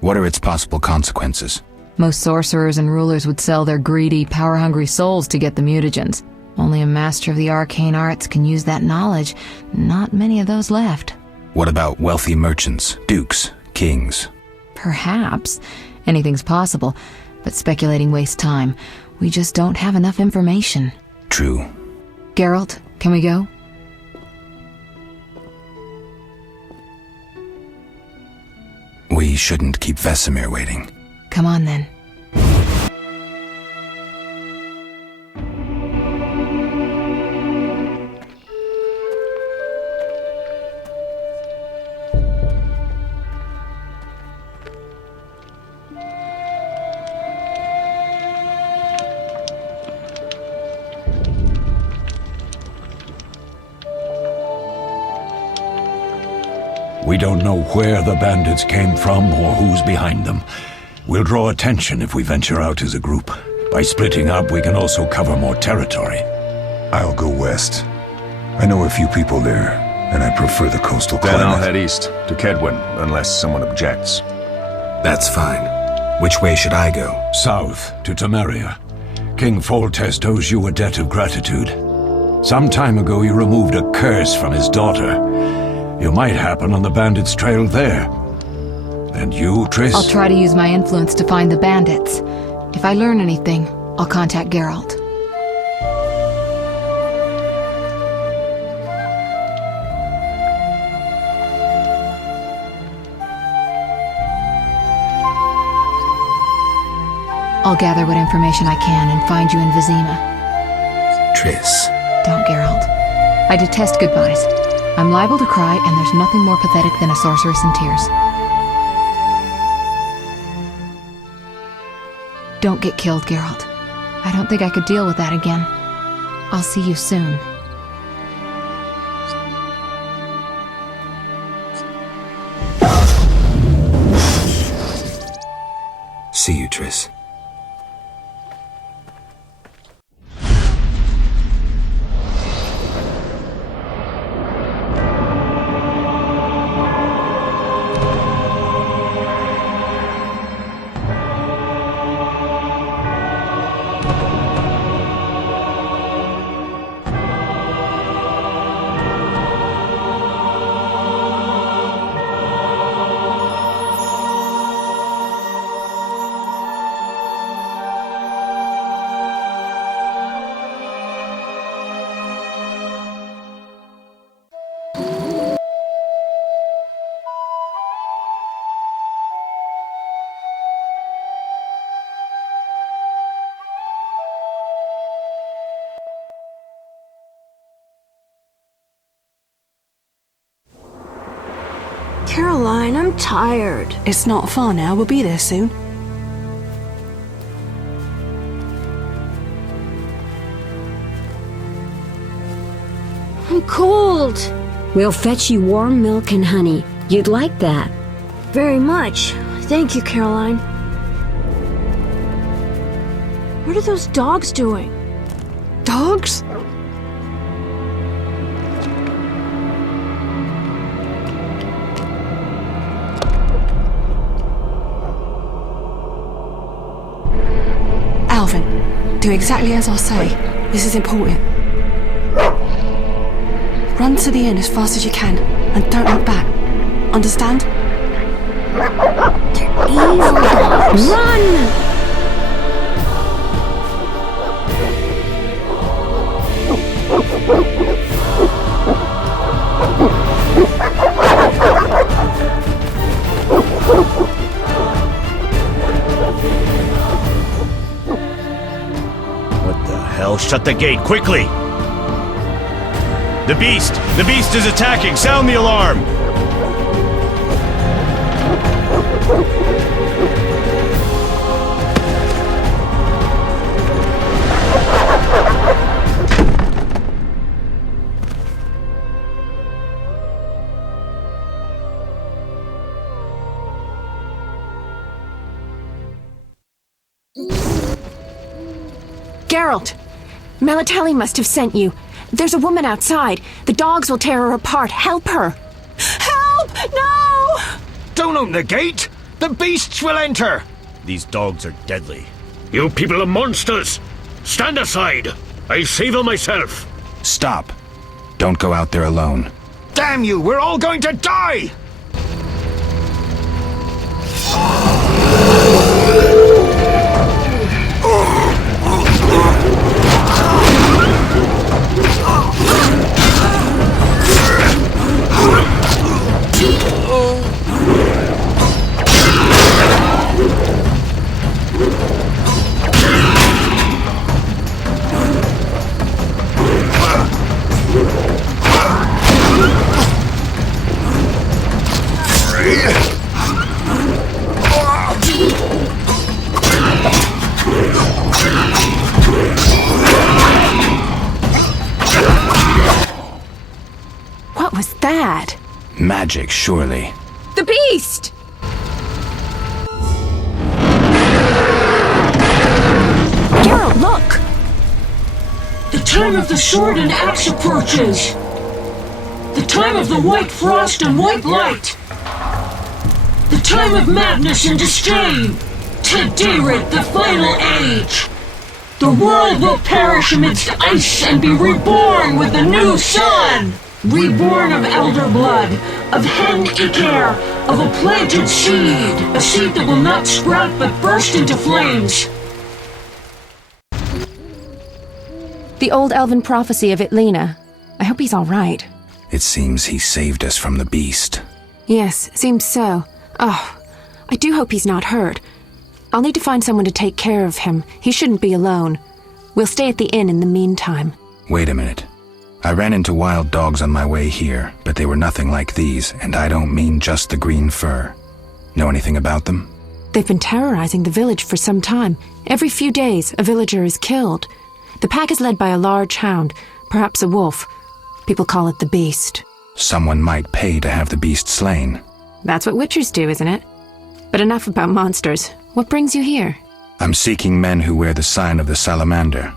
What are its possible consequences? Most sorcerers and rulers would sell their greedy, power-hungry souls to get the mutagens. Only a master of the arcane arts can use that knowledge. Not many of those left. What about wealthy merchants, dukes, kings? Perhaps. Anything's possible, but speculating wastes time. We just don't have enough information. True. Geralt, can we go? We shouldn't keep Vesemir waiting. Come on then. We don't know where the bandits came from or who's behind them. We'll draw attention if we venture out as a group. By splitting up, we can also cover more territory. I'll go west. I know a few people there, and I prefer the coastal climate. Then I'll head east, to Kedwin, unless someone objects. That's fine. Which way should I go? South, to Temeria. King Foltest owes you a debt of gratitude. Some time ago you removed a curse from his daughter. You might happen on the bandits' trail there. And you, Triss? I'll try to use my influence to find the bandits. If I learn anything, I'll contact Geralt. I'll gather what information I can and find you in Vizima. Triss. Don't, Geralt. I detest goodbyes. I'm liable to cry, and there's nothing more pathetic than a sorceress in tears. Don't get killed, Geralt. I don't think I could deal with that again. I'll see you soon. See you, Triss. Caroline, I'm tired. It's not far now. We'll be there soon. I'm cold. We'll fetch you warm milk and honey. You'd like that. Very much. Thank you, Caroline. What are those dogs doing? Dogs? Alvin, do exactly as I say. This is important. Run to the inn as fast as you can, and don't look back. Understand? They're evil dogs. Run! What the hell? Shut the gate, quickly! The beast! The beast is attacking! Sound the alarm! Geralt! Melatali must have sent you. There's a woman outside. The dogs will tear her apart. Help her! Help! No! Don't open the gate! The beasts will enter! These dogs are deadly. You people are monsters! Stand aside! I'll save her myself! Stop. Don't go out there alone. Damn you! We're all going to die! What was that? Magic, surely. The beast! Geralt, look! The time of the sword and axe approaches. The time of the white frost and white light. The time of madness and disdain. To David, the final age. The world will perish amidst ice and be reborn with the new sun. Reborn of elder blood, of hen Iker, of a planted seed. A seed that will not sprout but burst into flames. The old elven prophecy of Itlena. I hope he's all right. It seems he saved us from the beast. Yes, seems so. Oh, I do hope he's not hurt. I'll need to find someone to take care of him. He shouldn't be alone. We'll stay at the inn in the meantime. Wait a minute. I ran into wild dogs on my way here, but they were nothing like these, and I don't mean just the green fur. Know anything about them? They've been terrorizing the village for some time. Every few days, a villager is killed. The pack is led by a large hound, perhaps a wolf. People call it the beast. Someone might pay to have the beast slain. That's what witchers do, isn't it? But enough about monsters. What brings you here? I'm seeking men who wear the sign of the salamander.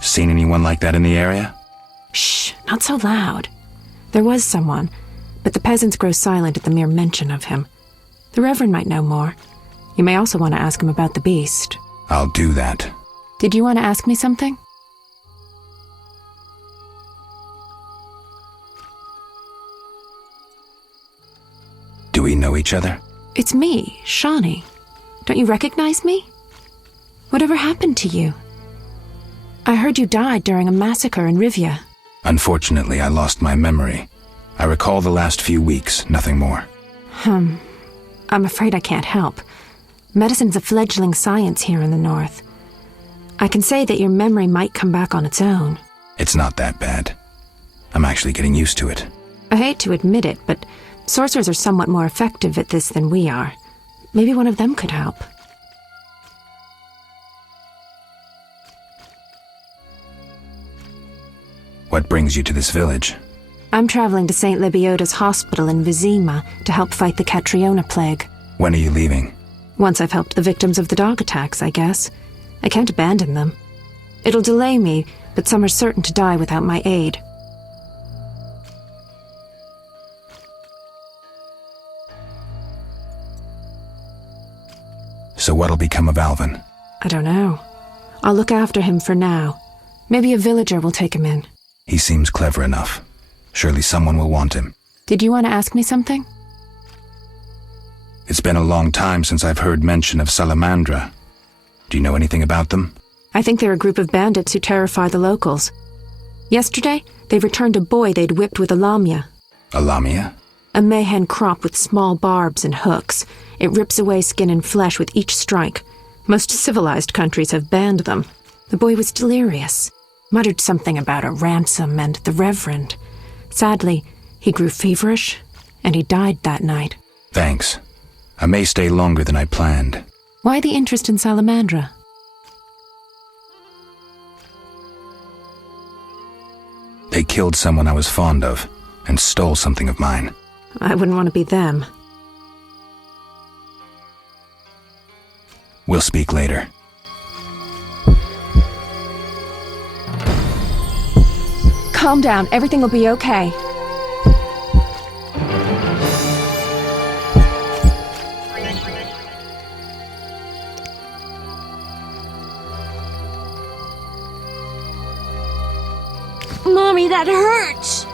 Seen anyone like that in the area? Shh, not so loud. There was someone, but the peasants grow silent at the mere mention of him. The Reverend might know more. You may also want to ask him about the beast. I'll do that. Did you want to ask me something? Do we know each other? It's me, Shawnee. Don't you recognize me? Whatever happened to you? I heard you died during a massacre in Rivia. Unfortunately, I lost my memory. I recall the last few weeks, nothing more. I'm afraid I can't help. Medicine's a fledgling science here in the north. I can say that your memory might come back on its own. It's not that bad. I'm actually getting used to it. I hate to admit it, but sorcerers are somewhat more effective at this than we are. Maybe one of them could help. What brings you to this village? I'm traveling to St. Lebioda's hospital in Vizima to help fight the Catriona plague. When are you leaving? Once I've helped the victims of the dog attacks, I guess. I can't abandon them. It'll delay me, but some are certain to die without my aid. So what'll become of Alvin? I don't know. I'll look after him for now. Maybe a villager will take him in. He seems clever enough. Surely someone will want him. Did you want to ask me something? It's been a long time since I've heard mention of Salamandra. Do you know anything about them? I think they're a group of bandits who terrify the locals. Yesterday, they returned a boy they'd whipped with a lamia. A lamia? A mayhen crop with small barbs and hooks. It rips away skin and flesh with each strike. Most civilized countries have banned them. The boy was delirious. Muttered something about a ransom and the Reverend. Sadly, he grew feverish, and he died that night. Thanks. I may stay longer than I planned. Why the interest in Salamandra? They killed someone I was fond of, and stole something of mine. I wouldn't want to be them. We'll speak later. Calm down. Everything will be okay. Mommy, that hurts!